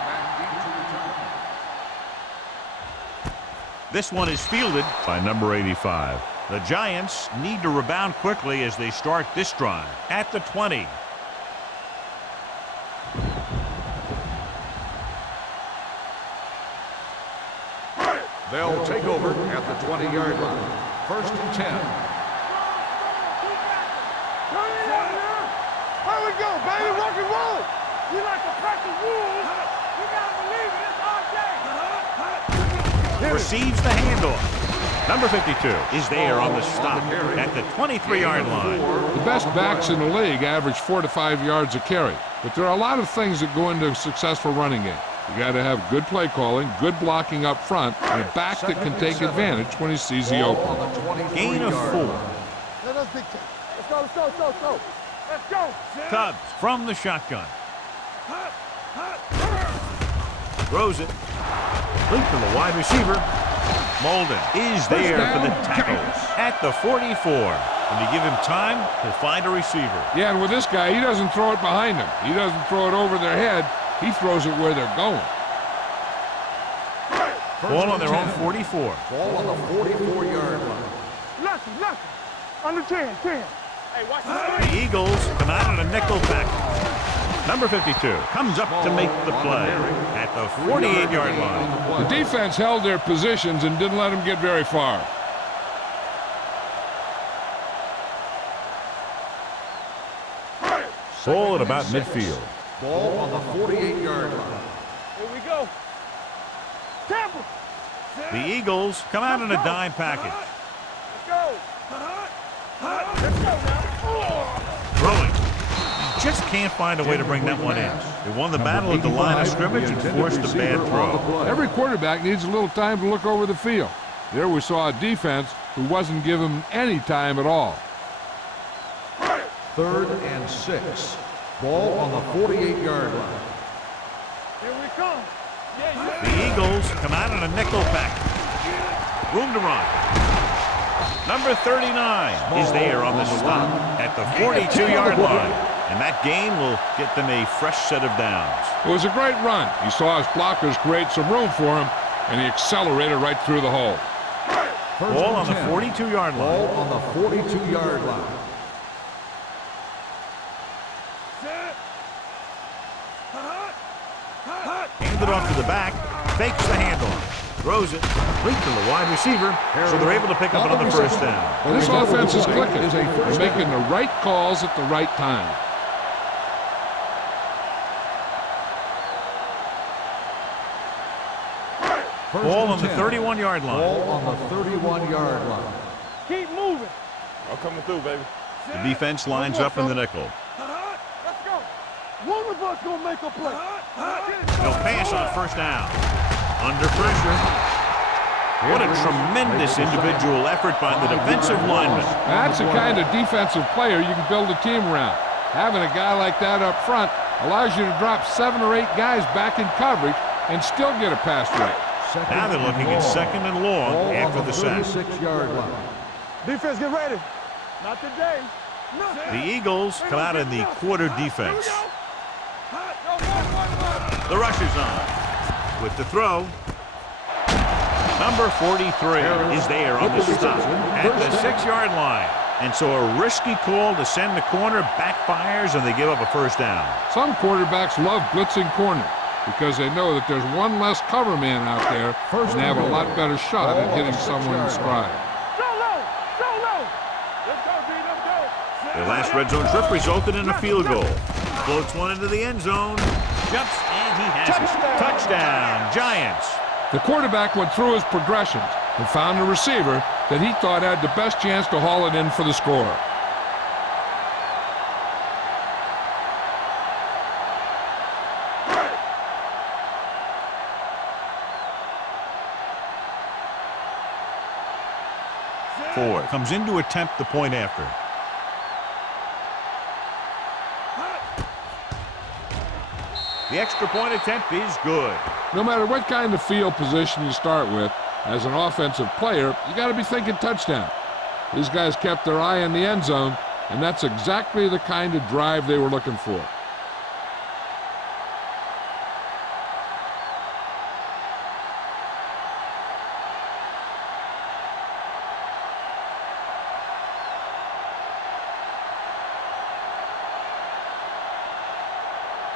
This one is fielded by number 85. The Giants need to rebound quickly as they start this drive at the 20. They'll take over at the 20-yard line. First and 10. Here we go, baby, rock and roll. You like to crack the rules. You gotta believe it. It's our day. Receives the handoff. Number 52 is there on the stop at the 23-yard line. The best backs in the league average 4 to 5 yards a carry. But there are a lot of things that go into a successful running game. You got to have good play calling, good blocking up front, and a back that can take advantage when he sees the opening. Gain of 4. Let us dictate. Let's go, let's go, let's go, let's go. Let's go. Tubbs from the shotgun. Throws it. Complete to the wide receiver. Molden is there for the tackle at the 44. When you give him time, he'll find a receiver. Yeah, and with this guy, he doesn't throw it behind him. He doesn't throw it over their head. He throws it where they're going. Ball on their own 44. Ball on the 44-yard line. Nothing. Under 10. Hey, watch The Eagles come out in a nickel package. Number 52 comes up to make the play at the 48-yard line. The defense held their positions and didn't let them get very far. Ball at about midfield. Ball on the 48-yard line. Here we go. Tampa. The Eagles come out in a dime package. Let's go. Let's go now. Throwing. Just can't find a way to bring that one in. They won the battle at the line of scrimmage and forced a bad throw. Every quarterback needs a little time to look over the field. There we saw a defense who wasn't given any time at all. 3rd and 6. Ball on the 48-yard line. Here we come. The Eagles come out in a nickel package. Room to run. Number 39 is there on the stop at the 42-yard line. And that gain will get them a fresh set of downs. It was a great run. He saw his blockers create some room for him, and he accelerated right through the hole. Ball on the 42-yard line. Ball on the 42-yard line. Hands it off to the back. Fakes the handoff. Throws it. Complete to the wide receiver. So they're able to pick up another first down. This offense is clicking. They're making the right calls at the right time. Ball on the 31-yard line. Ball on the 31-yard line. Keep moving. I'm coming through, baby. The defense lines up in the nickel. Let's go. One of us gonna make a play. They'll pass on first down. Under pressure. What a tremendous individual effort by the defensive lineman. That's the kind of defensive player you can build a team around. Having a guy like that up front allows you to drop 7 or 8 guys back in coverage and still get a pass rate. Now they're looking at 2nd and long after the sack. 36-yard line. Defense, get ready. Not today. The Eagles come out in the quarter defense. The rush is on. With the throw. Number 43 is there on the stop at the 6-yard line. And so a risky call to send the corner backfires and they give up a first down. Some quarterbacks love blitzing corner because they know that there's one less cover man out there and they have a lot better shot at hitting someone in stride. Their last red zone trip resulted in a field goal. Floats one into the end zone. Jumps and he has it. Touchdown, Giants. The quarterback went through his progressions and found a receiver that he thought had the best chance to haul it in for the score. Ford comes in to attempt the point after. The extra point attempt is good. No matter what kind of field position you start with, as an offensive player, you got to be thinking touchdown. These guys kept their eye on the end zone, and that's exactly the kind of drive they were looking for.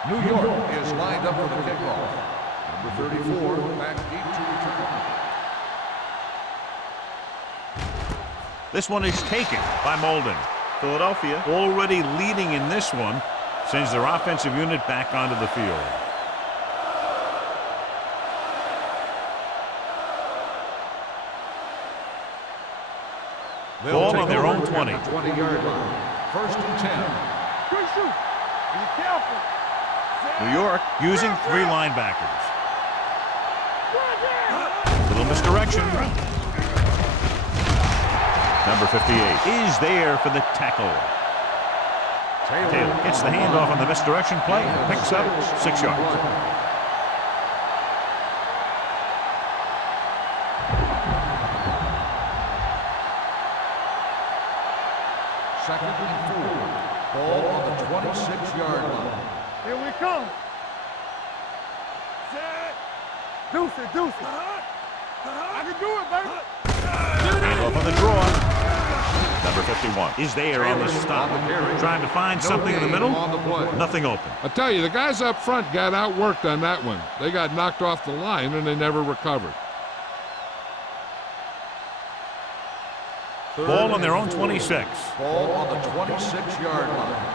New York is lined up for the kickoff. Number 34, back deep to return. This one is taken by Molden. Philadelphia, already leading in this one, sends their offensive unit back onto the field. Ball on their own 20. 20-yard line. 1st and 10. Good shoot. Be careful. New York using 3 linebackers. Little misdirection. Number 58 is there for the tackle. Taylor gets the handoff on the misdirection play and picks up 6 yards. Second and 4. Ball on the 26-yard line. Here we come. Deuce it, deuce it. I can do it, baby. Handoff on the draw. Number 51 is there on the stop. Trying to find something in the middle. Nothing open. I tell you, the guys up front got outworked on that one. They got knocked off the line and they never recovered. Ball on their own 26. Ball on the 26-yard line.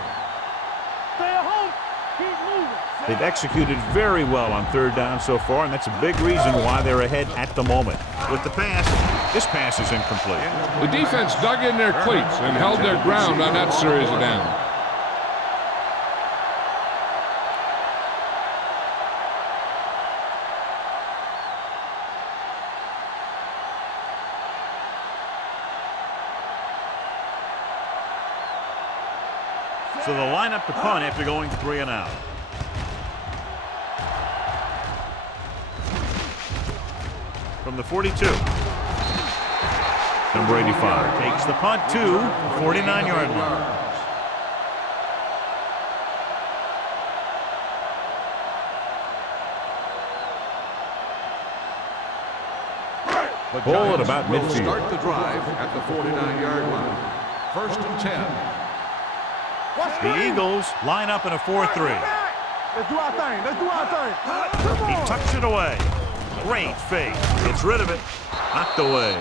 Stay at home. Keep moving. They've executed very well on 3rd down so far, and that's a big reason why they're ahead at the moment. With the pass, this pass is incomplete. The defense dug in their cleats and held their ground on that series of downs. So they'll line up to punt after going 3 and out. From the 42. Number 85 takes the punt to the 49-yard line. Ball at about midfield. Start the drive at the 49-yard line. 1st and 10. The Eagles line up in a 4-3. Let's do our thing. Let's do our thing. He tucks it away. Great fake. Gets rid of it. Knocked away.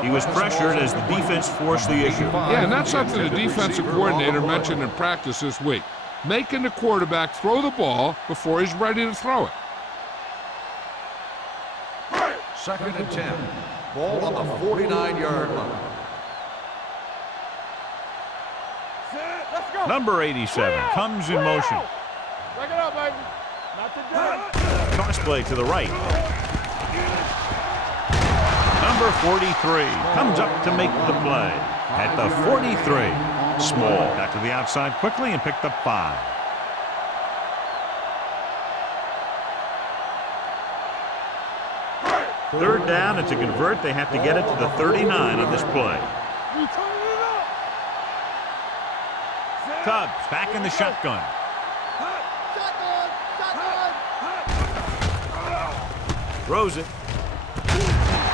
He was pressured as the defense forced the issue. Yeah, and that's something the defensive coordinator mentioned in practice this week. Making the quarterback throw the ball before he's ready to throw it. 2nd and 10. Ball on the 49-yard line. Let's go. Number 87 comes in motion. Break it up, baby. Not today. Toss play to the right. Number 43 comes up to make the play. At the 43, Small got to the outside quickly and picked up 5. Third down, and to convert, they have to get it to the 39 on this play. We turning it up. Tubbs back in the shotgun. Throws it.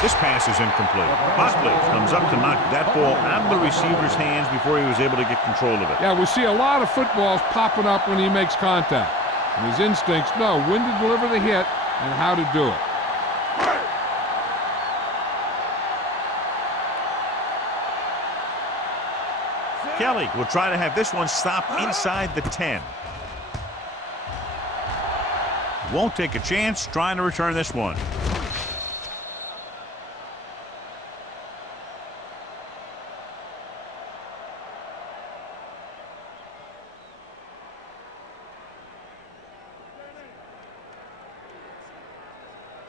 This pass is incomplete. Motley comes up to knock that ball out of the receiver's hands before he was able to get control of it. Yeah, we see a lot of footballs popping up when he makes contact. And his instincts know when to deliver the hit and how to do it. Kelly will try to have this one stop inside the 10. Won't take a chance trying to return this one.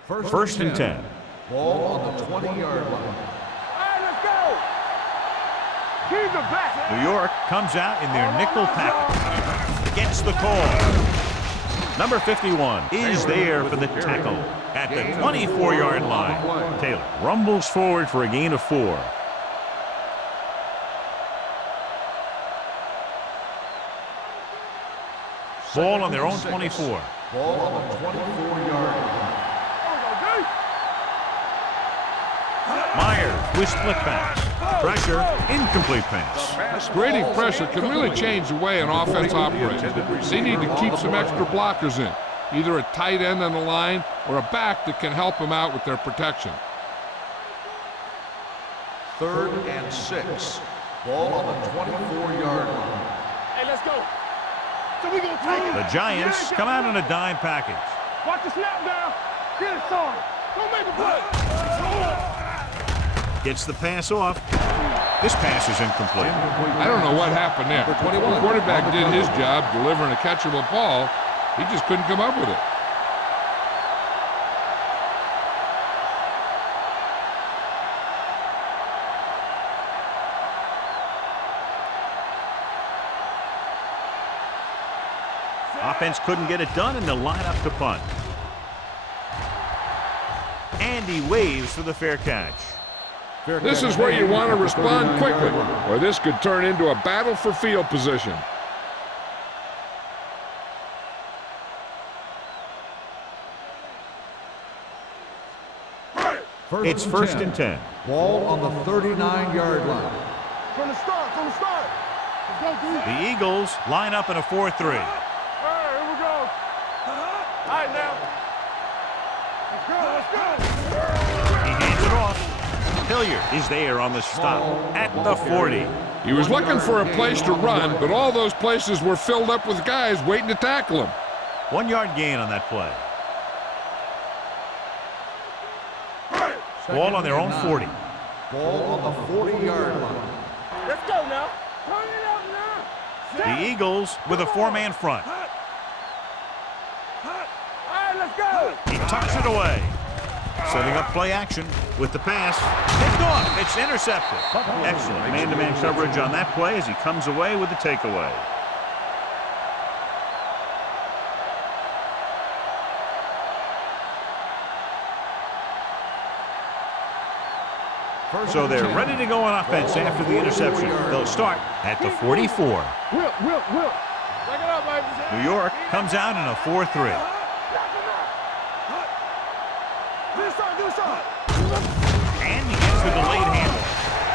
First and 10. Ball on the 20-yard line. All right, let's go. Keep the back. New York comes out in their nickel package. Gets the call. Number 51 is there for the tackle at the 24-yard line. Taylor rumbles forward for a gain of 4. Ball on their own 24. Ball on the 24-yard line. Myers with split pass. Pressure, incomplete pass. Grading pressure can really change the way an offense operates. They need to keep some extra blockers in, either a tight end on the line or a back that can help them out with their protection. 3rd and 6. Ball on the 24-yard line. Hey, let's go. So we gonna take it. The Giants come out in a dime package. Watch the snap down. Get it, son. Don't make a play. Gets the pass off. This pass is incomplete. I don't know what happened there. The quarterback did his job delivering a catchable ball. He just couldn't come up with it. Offense couldn't get it done, and they'll line up to punt. And he waves for the fair catch. This is where you want to respond quickly, or this could turn into a battle for field position. It's first and 10. Ball on the 39-yard line. From the start. Let's go, dude. The Eagles line up in a 4-3. All right, here we go. All right, now. Let's go. He hands it off. Hilliard is there on the stop at the 40. He was looking for a place to run, but all those places were filled up with guys waiting to tackle him. 1-yard gain on that play. Ball on their own 40. Ball on the 40-yard line. Let's go now. Turn it up now. The Eagles with a 4-man front. All right, let's go. He tucks it away. Setting up play action with the pass. Picked off. It's intercepted. Excellent man-to-man coverage on that play as he comes away with the takeaway. So they're ready to go on offense after the interception. They'll start at the 44. Whip. Take it up, baby. New York comes out in a 4-3. And he gets the delayed handle.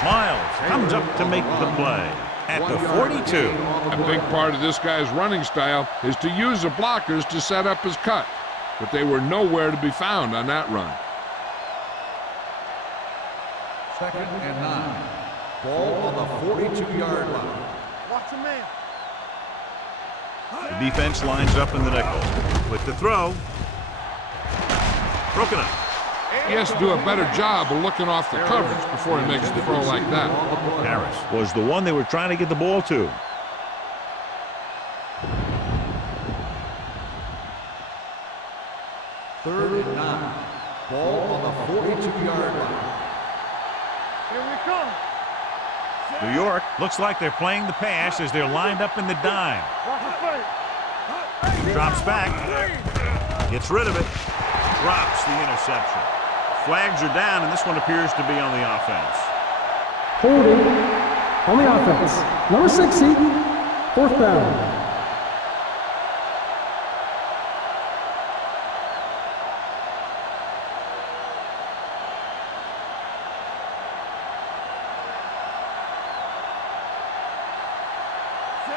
Miles comes up to make the play at the 42. A big part of this guy's running style is to use the blockers to set up his cut, but they were nowhere to be found on that run. 2nd and 9. Ball on the 42-yard line. Watch a man. The defense lines up in the nickel. With the throw. Broken up. He has to do a better job of looking off the coverage before he makes the throw like that. Harris was the one they were trying to get the ball to. Third and 9. Ball on the 42-yard line. Here we come. New York looks like they're playing the pass as they're lined up in the dime. Watch the play. Drops back. Gets rid of it. Drops the interception. Flags are down, and this one appears to be on the offense. Holding on the offense. Number 60, 4th down.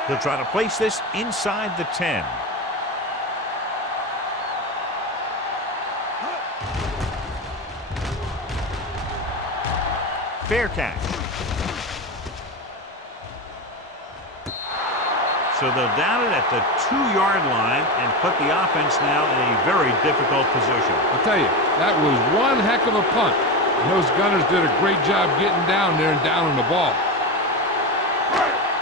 He'll try to place this inside the 10. Fair catch. So they'll down it at the 2-yard line and put the offense now in a very difficult position. I'll tell you, that was one heck of a punt. And those gunners did a great job getting down there and downing the ball.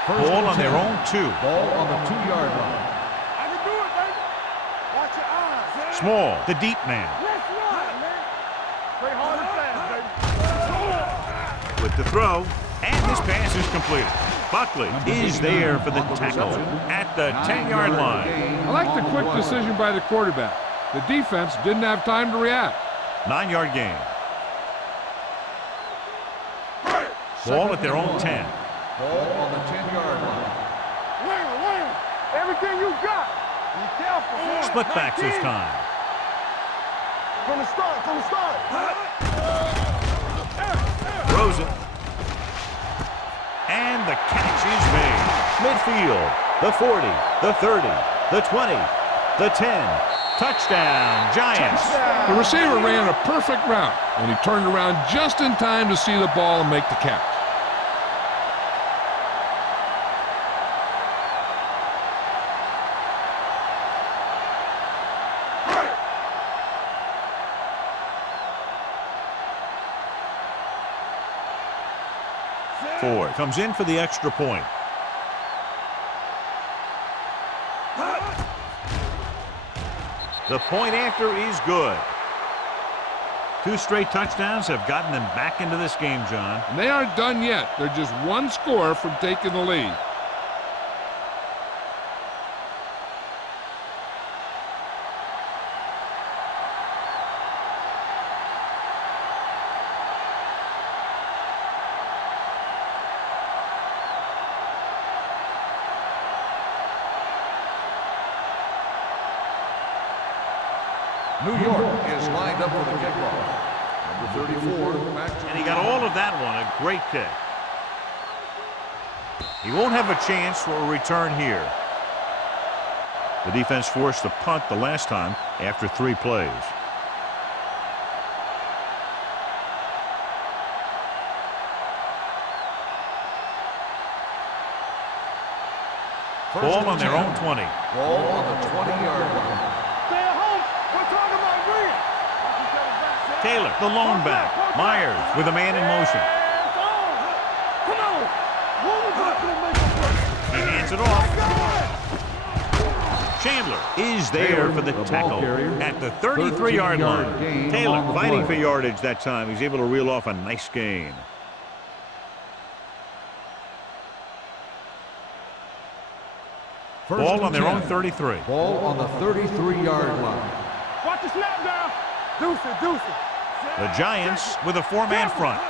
Ball on their own 2. Ball on the 2-yard line. I can do it, baby. Watch your eyes. Small, the deep man. Let's run, man. to throw, and this pass is completed. Buckley is there for the tackle at the 10-yard line. I like the quick decision by the quarterback. The defense didn't have time to react. 9-yard gain. Ball at their own 10. Ball on the 10-yard line. Wham! Everything you got. Be careful. Split backs this time. From the start. Throws it. And the catch is made. Midfield, the 40, the 30, the 20, the 10. Touchdown, Giants. The receiver ran a perfect route, and he turned around just in time to see the ball and make the catch. Ford comes in for the extra point. The point after is good. 2 straight touchdowns have gotten them back into this game, John. And they aren't done yet. They're just one score from taking the lead. New York is lined up for the kickoff. Number 34, And he got all of that one, a great kick. He won't have a chance for a return here. The defense forced the punt the last time after 3 plays. Ball on their own 20. Ball on the 20-yard line. Stay at home. We're talking about green. Taylor, the lone back. Myers with a man in motion. Come on. He hands it off. Chandler is there for the tackle at the 33-yard line. Taylor fighting for yardage that time. He's able to reel off a nice gain. Ball on their own 33. Ball on the 33-yard line. Watch the snap down. Deuce it. The Giants with a 4-man front.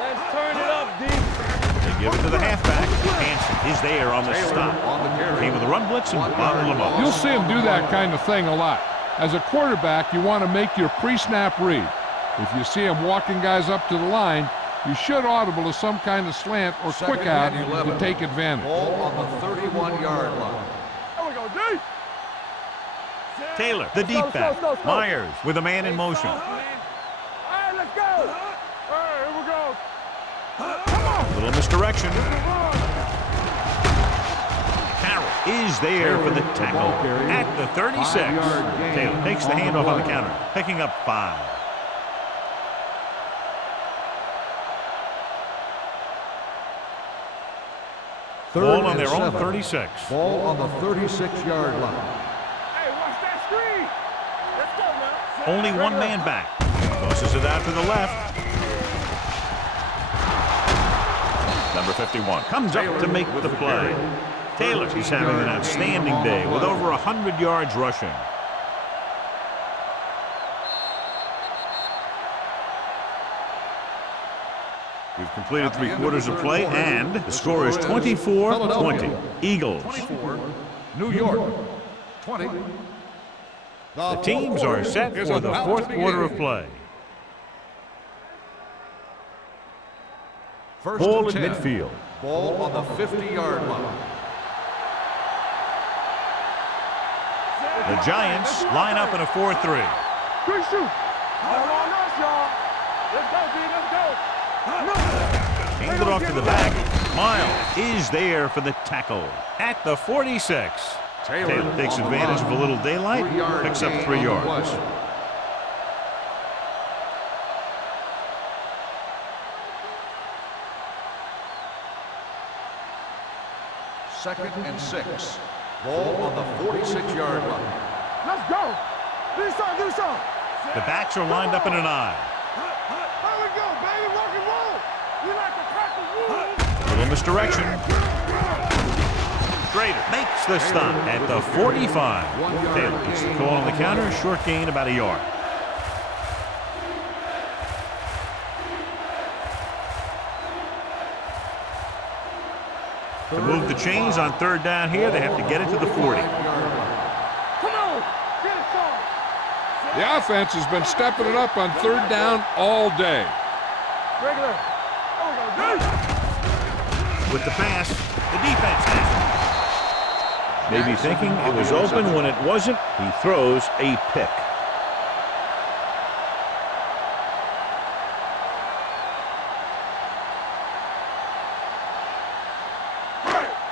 Let's turn it up, D. They give it to the halfback. Hanson is there on the stop. Came with a run blitz and bottled him up. You'll see him do that kind of thing a lot. As a quarterback, you want to make your pre-snap read. If you see him walking guys up to the line, you should audible to some kind of slant or quick out to take advantage. Ball on the 31-yard line. There we go, D. Taylor, the deep back. Myers with a man in motion. All right, let's go. All right, here we go. Come on. Little misdirection. Carroll is there for the tackle at the 36. Taylor takes the handoff on the counter, picking up 5. Ball on their own 36. Ball on the 36-yard line. Hey, watch that screen. Let's go, man. Only 1 man back. Tosses it out to the left. Number 51 comes up to make the play. Taylor is having an outstanding day with over 100 yards rushing. We've completed 3 quarters of play, and the score is 24-20. Eagles. 24, New York, 20. The teams are set for the 4th quarter of play. Ball at midfield. Ball on the 50-yard line. The Giants line up in a 4-3. Quick shoot. Hold on us, y'all. Let's go, D. Let's go. Hand it off to the back. Miles is there for the tackle at the 46. Taylor takes advantage of a little daylight, picks up 3 yards. Second and 6. Ball on the 46-yard line. Let's go. Do something. The backs are lined up in an eye. There we go, baby. Rock and roll. Little misdirection. Schrader makes the stop at the 45. Taylor gets the call on the counter. Short gain, about a yard. To move the chains on third down here, they have to get it to the 40. The offense has been stepping it up on third down all day. With the pass, the defense has it. Maybe thinking it was open when it wasn't. He throws a pick.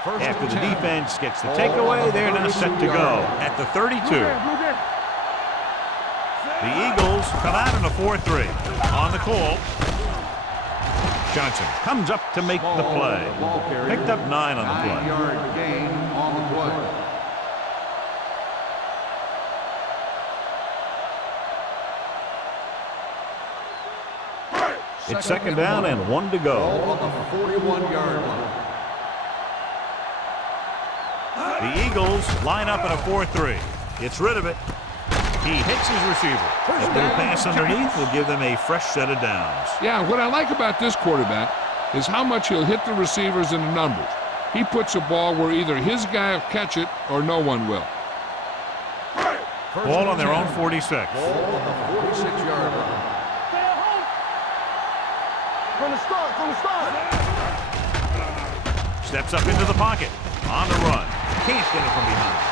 After the defense gets the takeaway, they're now set to go at the 32. The Eagles come out in a 4-3. On the call, Johnson comes up to make the play. Picked up 9 on the play. 9-yard gain on the play. It's second down and 1 to go. On the 41-yard line. The Eagles line up in a 4-3. Gets rid of it. He hits his receiver. That little pass underneath will give them a fresh set of downs. Yeah, what I like about this quarterback is how much he'll hit the receivers in the numbers. He puts a ball where either his guy will catch it or no one will. Ball on their own 46. Ball on the 46-yard line. From the start. Steps up into the pocket. On the run. Can't get it from behind.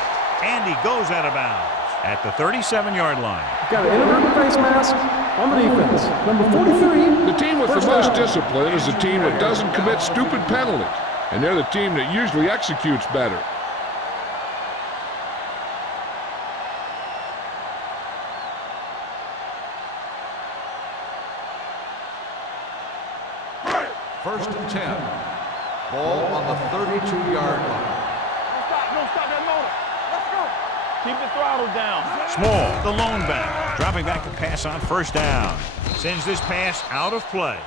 And he goes out of bounds at the 37-yard line. Got an inadvertent face mask on the defense. Number 43. The team with the most discipline is the team that doesn't commit stupid penalties, and they're the team that usually executes better. First and 10. Ball on the 32-yard line. Don't stop that motor. Let's go. Keep the throttle down. Small, the lone back, dropping back to pass on first down. Sends this pass out of play.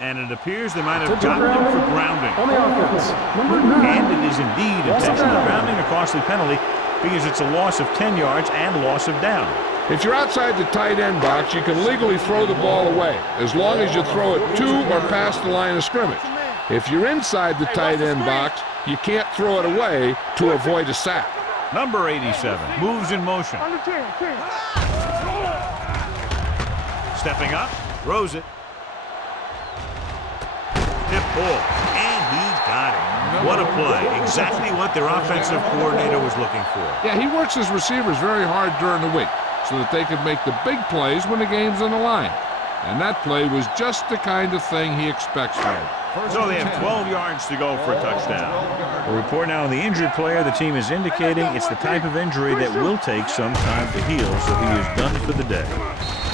And it appears they might have gotten him for grounding. On the offense, number 9. And it is indeed intentional grounding, a costly penalty, because it's a loss of 10 yards and loss of down. If you're outside the tight end box, you can legally throw the ball away, as long as you throw it to or past the line of scrimmage. If you're inside the tight end box, you can't throw it away to avoid a sack. Number 87 moves in motion. Under 10. Stepping up, throws it. Tip ball, and he got it. What a play. Exactly what their offensive coordinator was looking for. Yeah, he works his receivers very hard during the week so that they could make the big plays when the game's on the line. And that play was just the kind of thing he expects from him. So they have 12 yards to go for a touchdown. A report now on the injured player. The team is indicating it's the type of injury that will take some time to heal, so he is done for the day.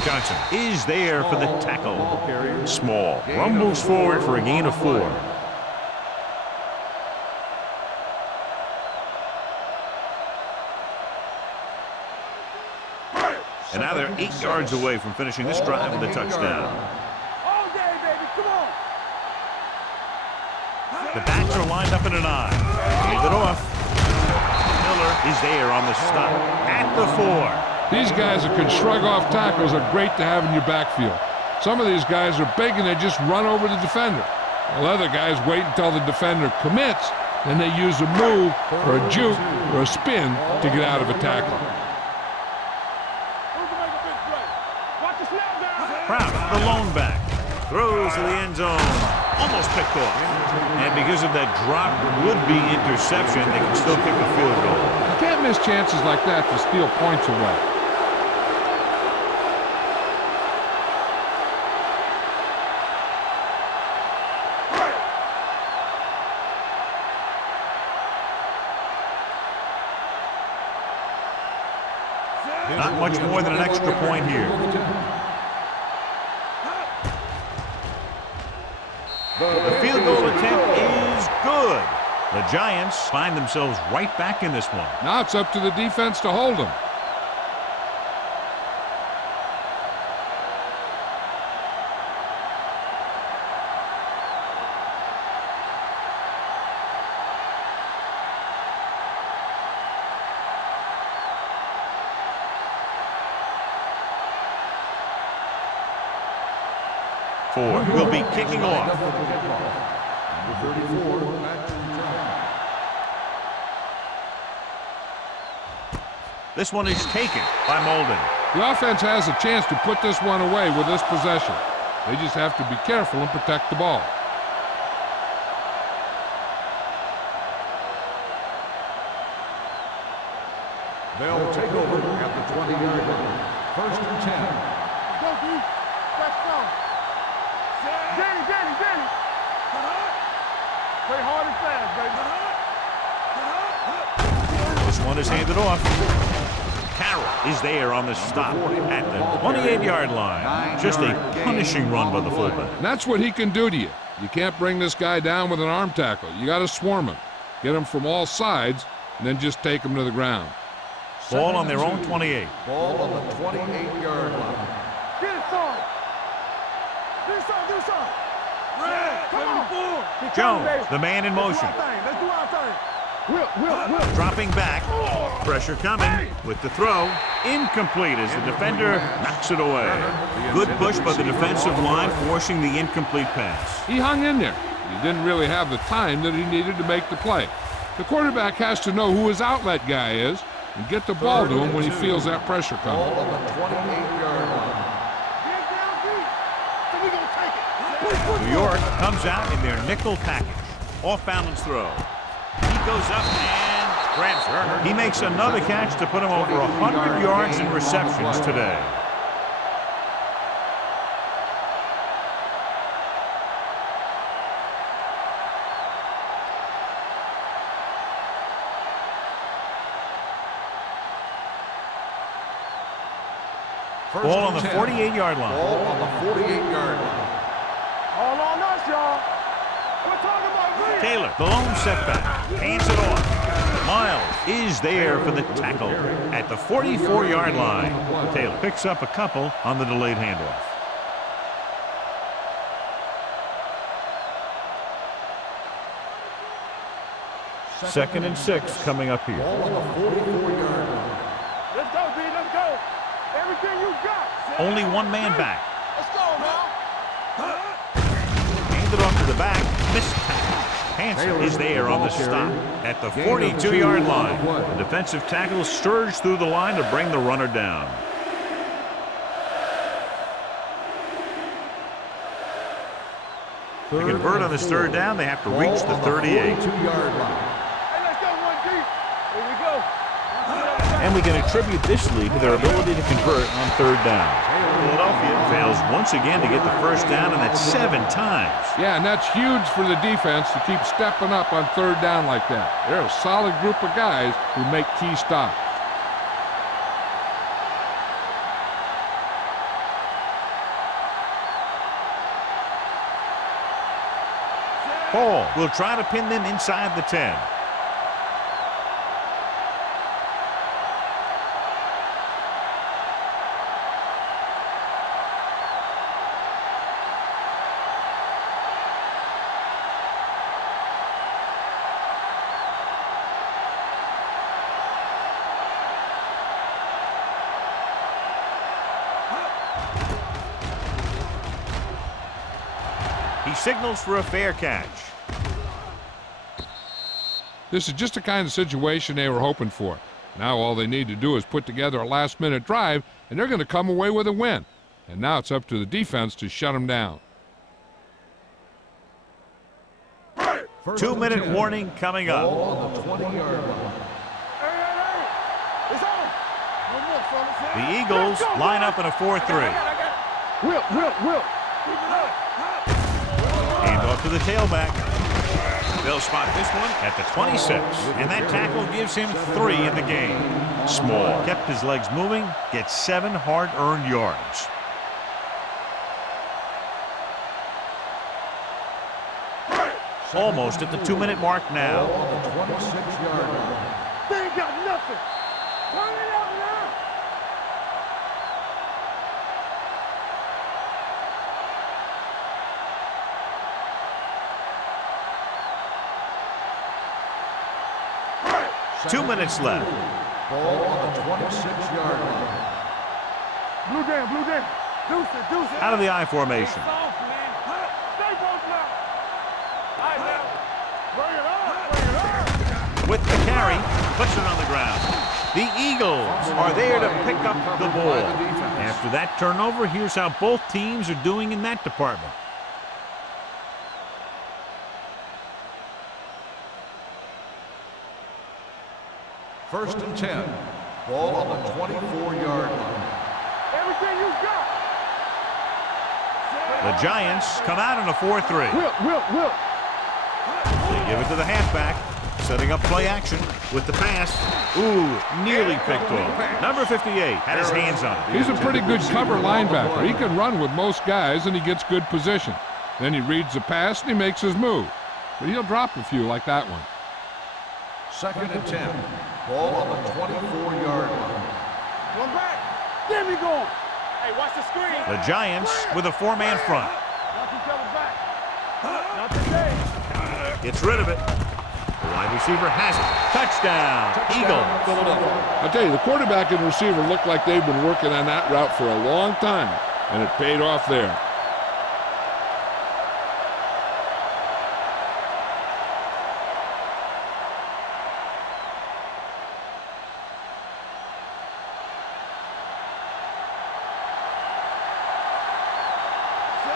Johnson is there for the tackle. Small rumbles forward for a gain of 4. And now they're 8 yards away from finishing this drive with a touchdown. All day, baby. Come on. The backs are lined up in an eye. Hand it off. Miller is there on the stop at the 4. These guys that can shrug off tackles are great to have in your backfield. Some of these guys are big and they just run over the defender. While other guys wait until the defender commits, then they use a move or a juke or a spin to get out of a tackle. Proud, the lone back, throws to the end zone, almost picked off. And because of that drop would-be interception, they can still kick a field goal. You can't miss chances like that to steal points away. Not much more than an extra point here. The field goal attempt is good. The Giants find themselves right back in this one. Now it's up to the defense to hold them. 24 will be kicking off. Number 34, back to return. This one is taken by Molden. The offense has a chance to put this one away with this possession. They just have to be careful and protect the ball. They'll take over at the 20-yard line. First and 10. Go, D. Let's go. Danny. Play hard and fast, baby. This one is handed off. Carroll is there on the stop at the 28-yard line. Just a punishing run by the fullback. And that's what he can do to you. You can't bring this guy down with an arm tackle. You got to swarm him. Get him from all sides, and then just take him to the ground. Ball on their own 28. Ball on the 28-yard line. Get it, son. Do something. Red, come on. Jones, the man in motion. Let's do our thing. Will. Dropping back. Pressure coming with the throw. Incomplete as the defender knocks it away. Good push by the defensive line, forcing the incomplete pass. He hung in there. He didn't really have the time that he needed to make the play. The quarterback has to know who his outlet guy is and get the ball to him when he feels that pressure coming. Ball on the 28-yard line. Get down deep. So we gonna take it. New York comes out in their nickel package. Off-balance throw. He goes up and grabs Werner. He makes another catch to put him over 100 yards in receptions today. Ball on the 48-yard line. Ball on the 48-yard line. All on us, y'all. We're talking about Green. Taylor, the lone setback, hands it off. Miles is there for the tackle at the 44-yard line. Taylor picks up a couple on the delayed handoff. Second and 6 coming up here. Ball on the 44-yard line. Let's go, D. Let's go. Everything you got. Only one man back. Let's go, man. Handed off to the back. Missed tackle. Hansen is there on the stop at the 42-yard line. The defensive tackle surged through the line to bring the runner down. To convert on this third down, they have to reach the 38. 2-yard line. Hey, let's go, 1D. Here we go. And we can attribute this lead to their ability to convert on third down. Philadelphia fails once again to get the first down, and that's 7 times. Yeah, and that's huge for the defense to keep stepping up on third down like that. They're a solid group of guys who make key stops. Paul will try to pin them inside the 10. He signals for a fair catch. This is just the kind of situation they were hoping for. Now all they need to do is put together a last-minute drive, and they're going to come away with a win. And now it's up to the defense to shut them down. 2-minute warning coming up. Ball on the 20-yard line. Hey. It's on. No more, fellas. The Eagles line up in a 4-3. Will. Hand off to the tailback. They'll spot this one at the 26, and that tackle gives him 3 in the game. Small kept his legs moving, gets 7 hard-earned yards. Almost at the 2-minute mark now. Ball on the 26-yard line. They ain't got nothing. Turn it out now. Two minutes left. Ball on the 26-yard line. Blue down. Deuce it. Out of the I formation. Soft, man. With the carry, puts it on the ground. The Eagles are there to pick up the ball. After that turnover, here's how both teams are doing in that department. First and 10. Ball on the 24-yard line. Everything you got. The Giants come out in a 4-3. Whip. They give it to the halfback, setting up play action with the pass. Ooh, nearly picked off. Number 58 had his hands on it. He's a pretty good cover linebacker. He can run with most guys, and he gets good position. Then he reads the pass, and he makes his move. But he'll drop a few like that one. Second and 10. Ball on the 24-yard line. One back. Get me going. Hey, watch the screen. The Giants with a 4-man front. Knock each other back. Not today. Gets rid of it. The wide receiver has it. Touchdown, Eagles. I'll tell you, the quarterback and receiver look like they've been working on that route for a long time, and it paid off there.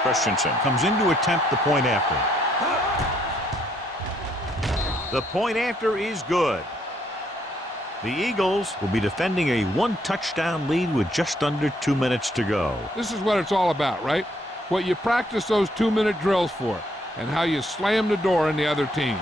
Christensen comes in to attempt the point after. The point after is good. The Eagles will be defending a 1-touchdown lead with just under 2 minutes to go. This is what it's all about, right? What you practice those 2-minute drills for, and how you slam the door in the other team.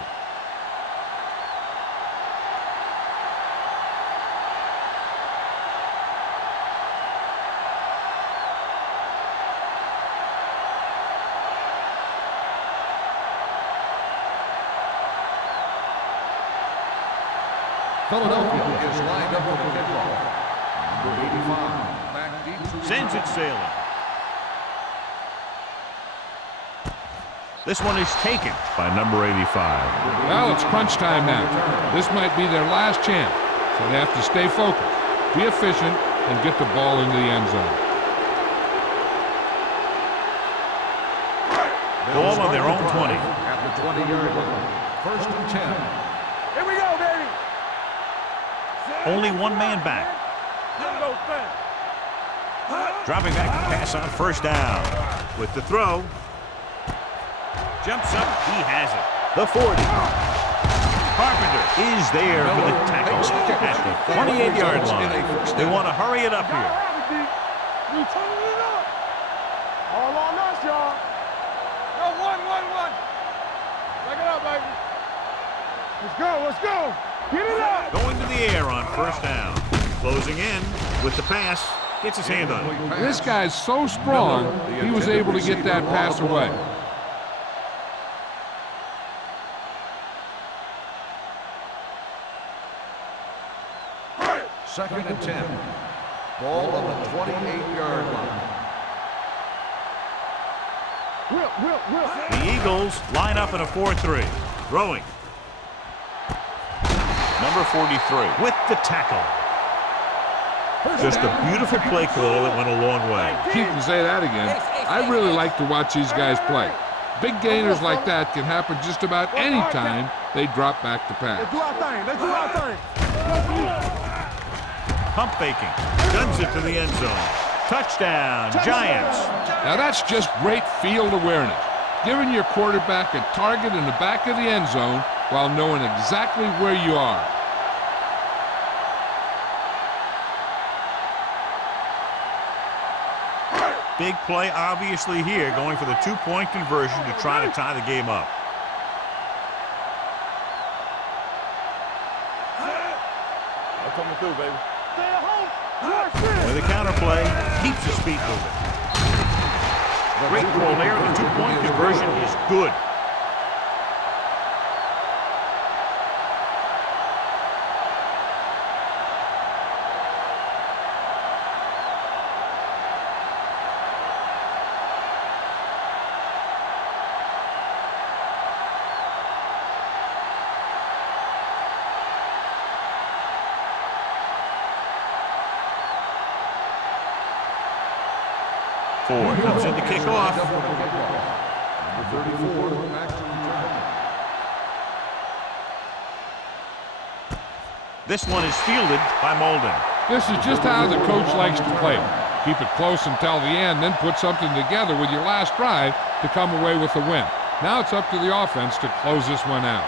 Philadelphia is lined up for the kickoff. Number 85. Back deep to Sends it sailing. This one is taken by number 85. Well, it's crunch time now. This might be their last chance, so they have to stay focused, be efficient, and get the ball into the end zone. Ball on their own 20. at the 20-yard line. First and 10. Here we go, baby. Only one man back. Dropping back to pass on first down. With the throw. Jumps up. He has it. The 40. Carpenter is there for the tackle at the 28-yard line. They want to hurry it up here. We turning it up. All on us, y'all. Yo, one. Break it up, baby. Let's go. Get it up. Going to the air on first down. Closing in with the pass. Gets his hand on it. This guy's so strong, he was able to get that pass away. Second and 10. Ball on the 28-yard line. Whip. The Eagles line up in a 4-3. Throwing. Number 43 with the tackle. Just a beautiful play call that went a long way. You can say that again. I really like to watch these guys play. Big gainers like that can happen just about any time they drop back to pass. Let's do our thing. Pump faking. Guns it to the end zone. Touchdown, Giants. Now that's just great field awareness. Giving your quarterback a target in the back of the end zone while knowing exactly where you are. Big play obviously here, going for the 2-point conversion to try to tie the game up. I'm coming through, baby. With a counter play, keeps his feet moving. Great call there. The 2-point conversion is good. Ford comes in to kick off. Number 34, back to return. This one is fielded by Molden. This is just how the coach likes to play it. Keep it close until the end, then put something together with your last drive to come away with the win. Now it's up to the offense to close this one out.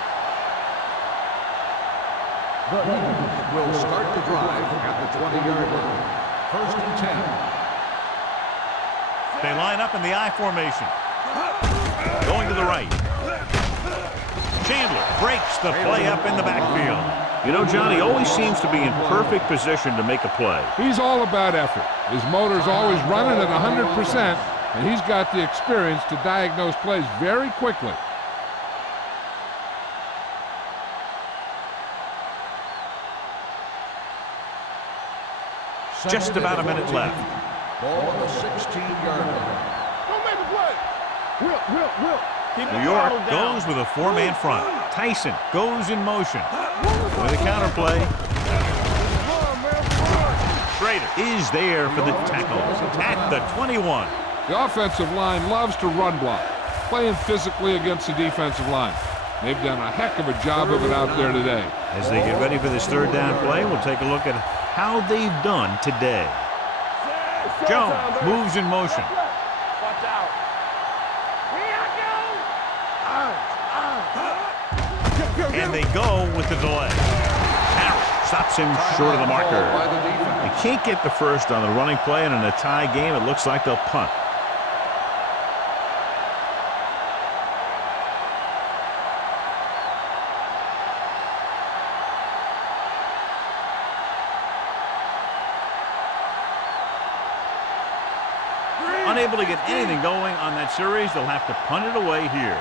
The Eagles will start the drive at the 20-yard line. First and 10. They line up in the I formation. Going to the right. Chandler breaks the play up in the backfield. You know, John, he always seems to be in perfect position to make a play. He's all about effort. His motor's always running at 100%, and he's got the experience to diagnose plays very quickly. Just about a minute left. Ball on the 16-yard line. Don't make a play. Will. New York goes with a four-man front. Tyson goes in motion. With a counter play. Schrader is there for the tackle at the 21. The offensive line loves to run block, playing physically against the defensive line. They've done a heck of a job of it out there today. As they get ready for this third down play, we'll take a look at how they've done today. Jones moves in motion. Watch out. And they go with the delay. Harris stops him short of the marker. They can't get the first on the running play, and in a tie game, it looks like they'll punt. Unable to get anything going on that series, they'll have to punt it away here.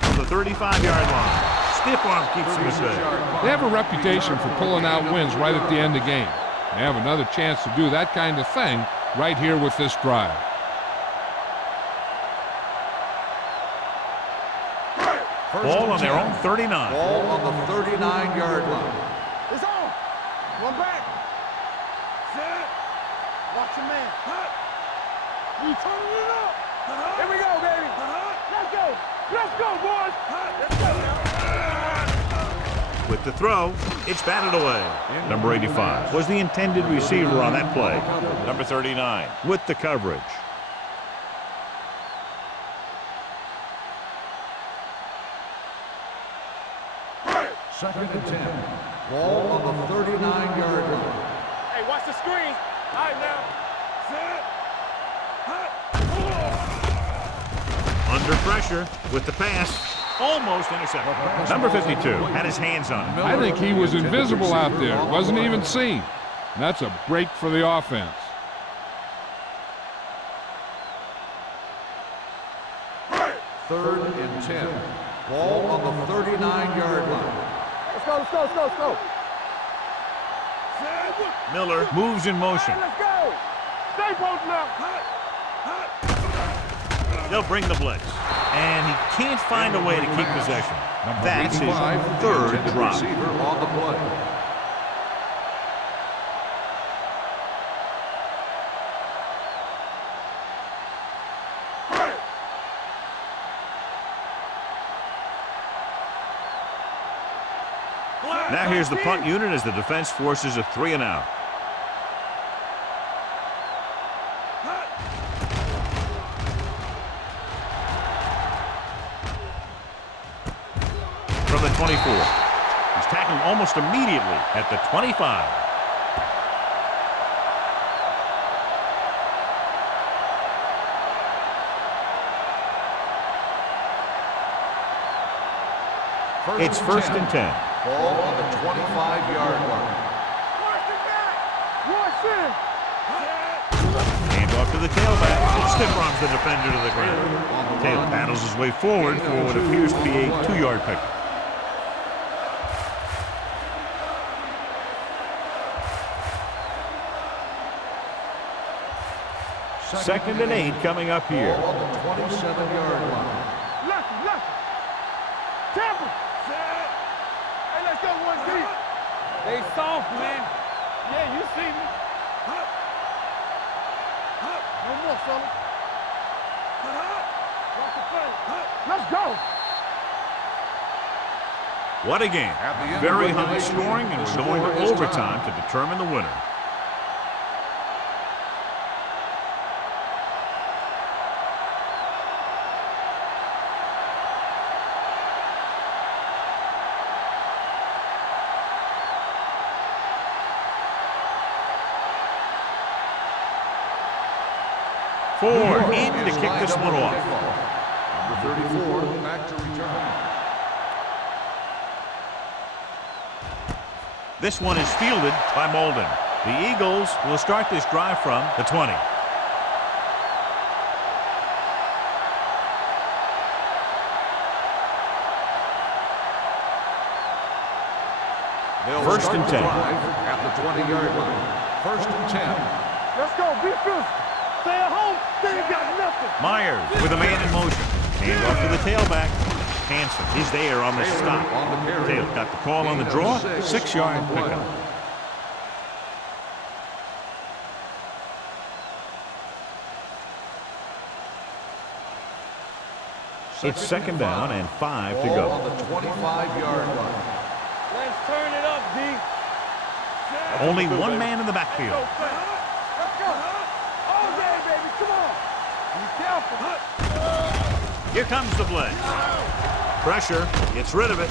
From the 35-yard line, stiff arm keeps them at bay. They have a reputation for pulling out wins right at the end of the game. They have another chance to do that kind of thing right here with this drive. Ball on their own 39. Ball on the 39-yard line. It's on. One back. Set. Watch your man. You turning it up. Here we go, baby. Let's go. Let's go, boys. Let's go now. With the throw, it's batted away. Number 85 was the intended receiver on that play. Number 39 with the coverage. Second and 10. Ball on the 39-yard line. Hey, watch the screen. All right, now. Set. Under pressure with the pass. Almost intercepted. Number 52 had his hands on it. I think he was invisible out there. Wasn't even seen. And that's a break for the offense. Third and 10. Ball on the 39-yard line. Let's go. Miller moves in motion. Let's go. Stay posted up. They'll bring the blitz. And he can't find a way to keep possession. That's his third drop. Receiver on the play. Now here's the punt unit as the defense forces a 3-and-out. From the 24. He's tackled almost immediately at the 25. It's first and 10. Ball on the 25-yard line. Watch it back. Watch it. Hand off to the tailback. Stiff arms the defender to the ground. Taylor paddles his way forward for what appears to be a 2-yard pickup. Second and 8 coming up here. Ball on the 27-yard line. Left. Tampa. Hey, let's go one deep. They soft, man. Yeah, you see me. No more, fella. Let's go. What a game. Very high scoring, and we're going to overtime to determine the winner. Ford in to kick this one off. Number 34, back to return. This one is fielded by Molden. The Eagles will start this drive from the 20. First and 10. At the 20-yard line. First and 10. Let's go. Be physical. Stay at home. They ain't got nothing. Myers with a man in motion. Hand off to the tailback. Hanson is there on the stop. Taylor got the call on the draw. 6-yard pickup. It's second down and 5 to go. On the 25-yard line. Let's turn it up, D. Only one man in the backfield. Let's go. All day, baby. Come on. Be careful. Here comes the blitz. Pressure. Gets rid of it.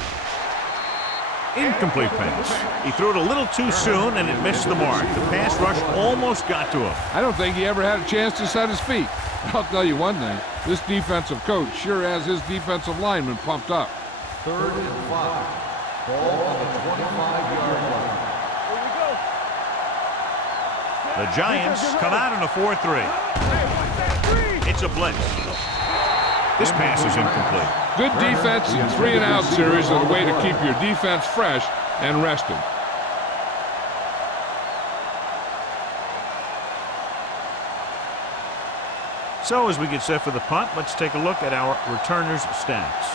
Incomplete pass. He threw it a little too soon, and it missed the mark. The pass rush almost got to him. I don't think he ever had a chance to set his feet. I'll tell you one thing. This defensive coach sure has his defensive lineman pumped up. 3rd and 5. Ball on the 25-yard line. Here we go. The Giants come out in a 4-3. It's a blitz. This pass is incomplete. Good defense and 3-and-out series are the way to keep your defense fresh and rested. So as we get set for the punt, let's take a look at our returners' stats.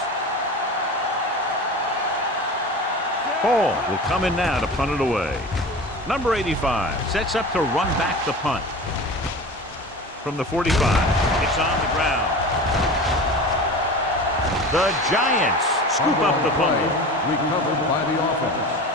Hall will come in now to punt it away. Number 85 sets up to run back the punt. From the 45, it's on the ground. The Giants scoop up the punt. Recovered by the offense.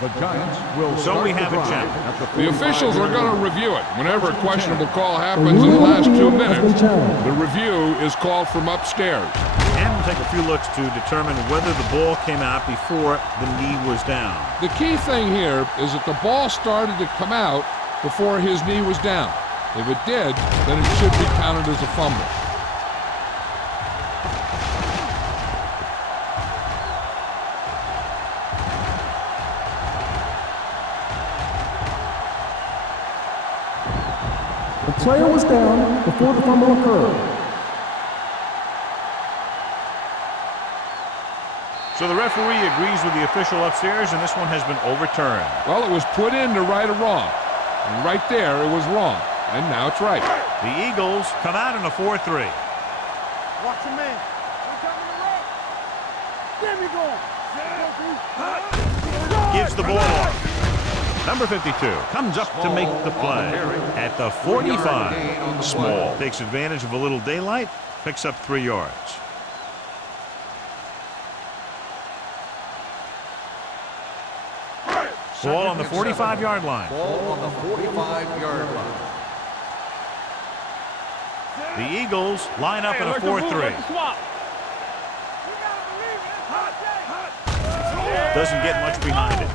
The Giants will So we have a challenge. The officials are going to review it. Whenever a questionable call happens in the last 2 minutes, the review is called from upstairs. And we'll take a few looks to determine whether the ball came out before the knee was down. The key thing here is that the ball started to come out before his knee was down. If it did, then it should be counted as a fumble. The player was down before the fumble occurred. So the referee agrees with the official upstairs, and this one has been overturned. Well, it was put in to right a wrong. And right there, it was wrong. And now it's right. The Eagles come out in a 4-3. Watch him, man. We're coming to rock. There we go. Gives the ball off. Number 52 comes up to make the play at the 45. Small takes advantage of a little daylight, picks up 3 yards. Ball on the 45-yard line. Ball on the 45-yard line. The Eagles line up in a 4-3. Doesn't get much behind it.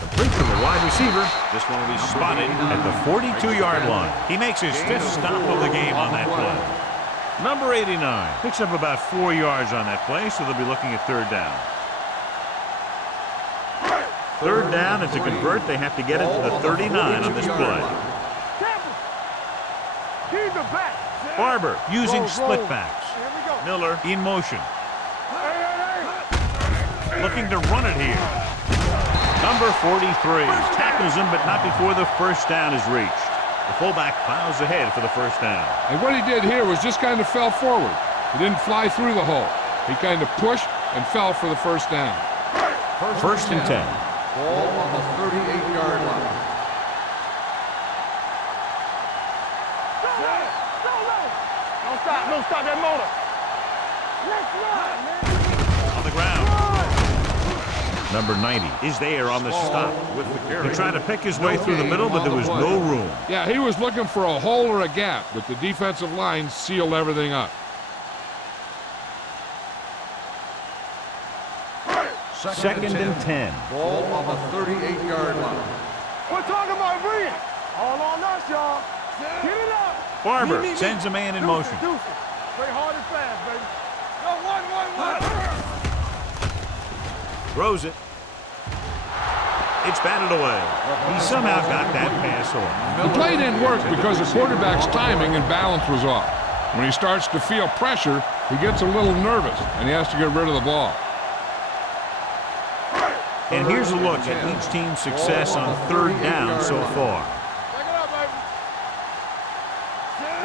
Complete to the wide receiver. This one will be spotted at the 42-yard line. He makes his 5th stop of the game on that play. Number 89 picks up about 4 yards on that play, so they'll be looking at 3rd down. 3rd down, and to convert, they have to get it to the 39 on this play. Barber using split backs. Miller in motion. Looking to run it here. Number 43 tackles him, but not before the 1st down is reached. The fullback plows ahead for the 1st down. And what he did here was just kind of fell forward. He didn't fly through the hole. He kind of pushed and fell for the 1st down. 1st and 10. Ball on the 38-yard line. Don't stop that motor. Let's run, man. On the ground. Number 90 is there on the stop. They're trying to pick his way through the middle, but there was no room. Yeah, he was looking for a hole or a gap, but the defensive line sealed everything up. Second and 10. Ball on the 38-yard line. We're talking about Bree. All on us, y'all. Get it up. Barber sends a man in motion. Play hard and fast, baby. Go, one. Throws it. It's batted away. He somehow got that pass off. The play didn't work because the quarterback's timing and balance was off. When he starts to feel pressure, he gets a little nervous, and he has to get rid of the ball. And here's a look at each team's success on third down so far.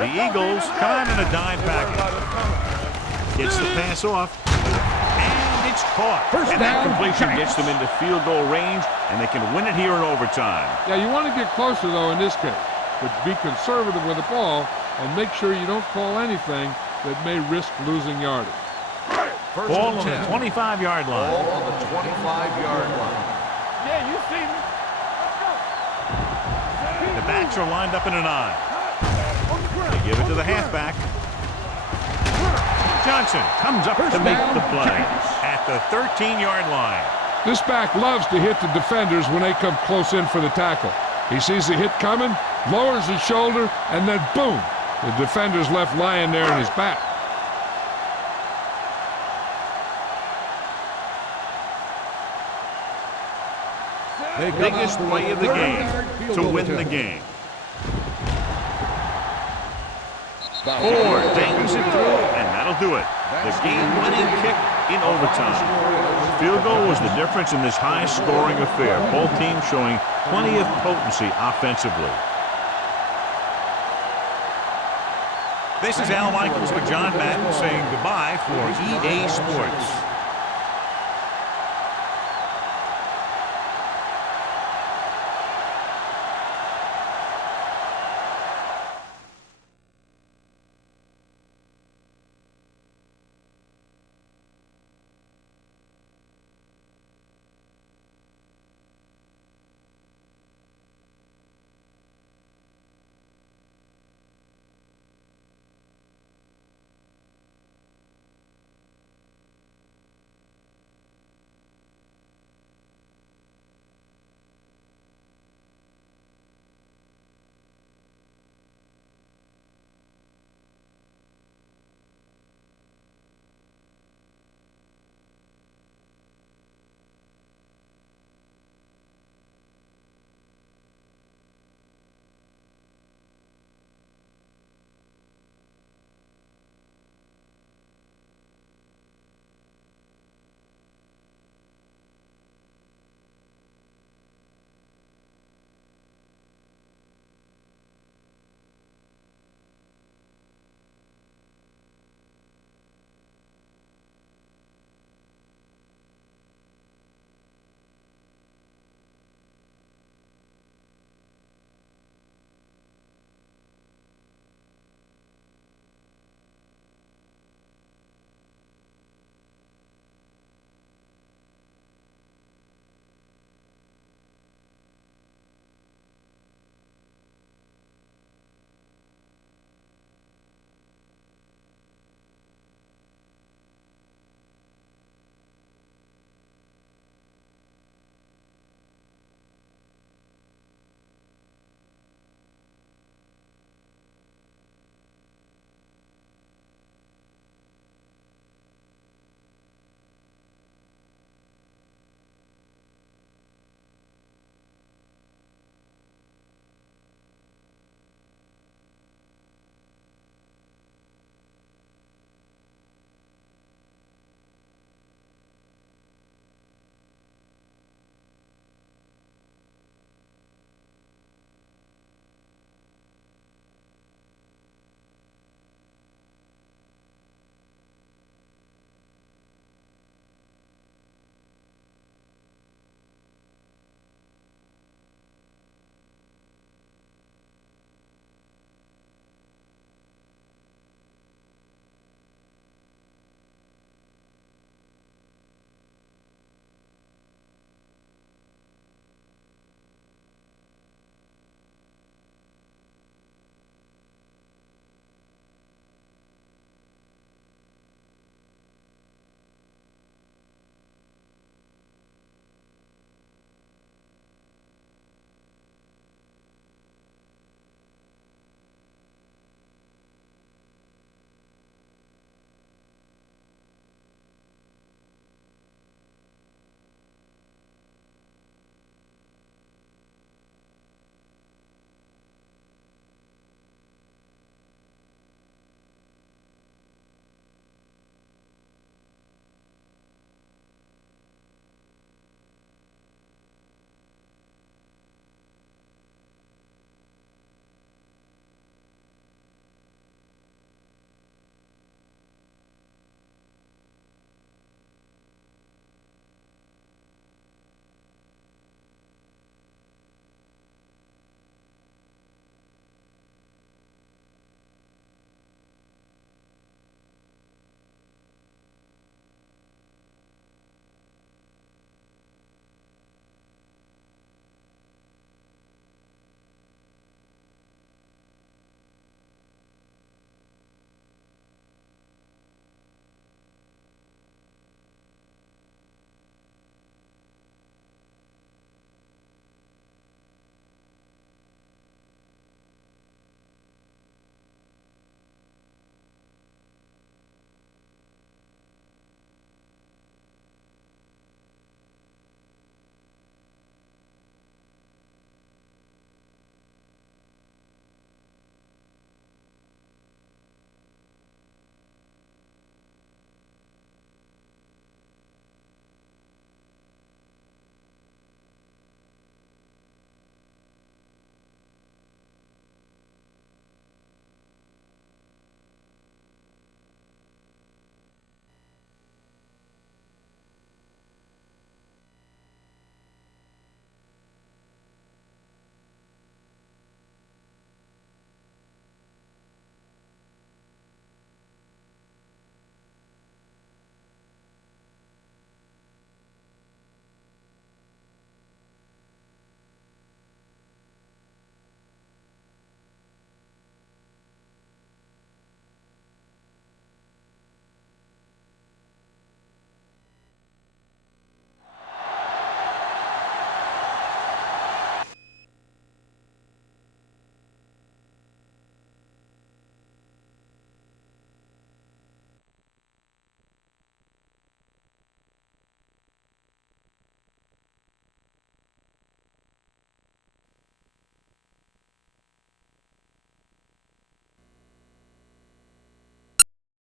The Eagles come out in a dime package. Gets the pass off. And it's caught. And that completion gets them into field goal range, and they can win it here in overtime. Yeah, you want to get closer, though, in this case. But be conservative with the ball and make sure you don't call anything that may risk losing yardage. Ball on the 25-yard line. Ball on the 25-yard line. Yeah, you see me. Let's go. The backs are lined up in a 9. They give it to the halfback. Johnson comes up to make the play at the 13-yard line. This back loves to hit the defenders when they come close in for the tackle. He sees the hit coming, lowers his shoulder, and then boom, the defender's left lying there in his back. Biggest play of the game to win the game. Ford bangs it through, and that'll do it. The game-winning kick in overtime. Field goal was the difference in this high-scoring affair. Both teams showing plenty of potency offensively. This is Al Michaels with John Madden saying goodbye for EA Sports.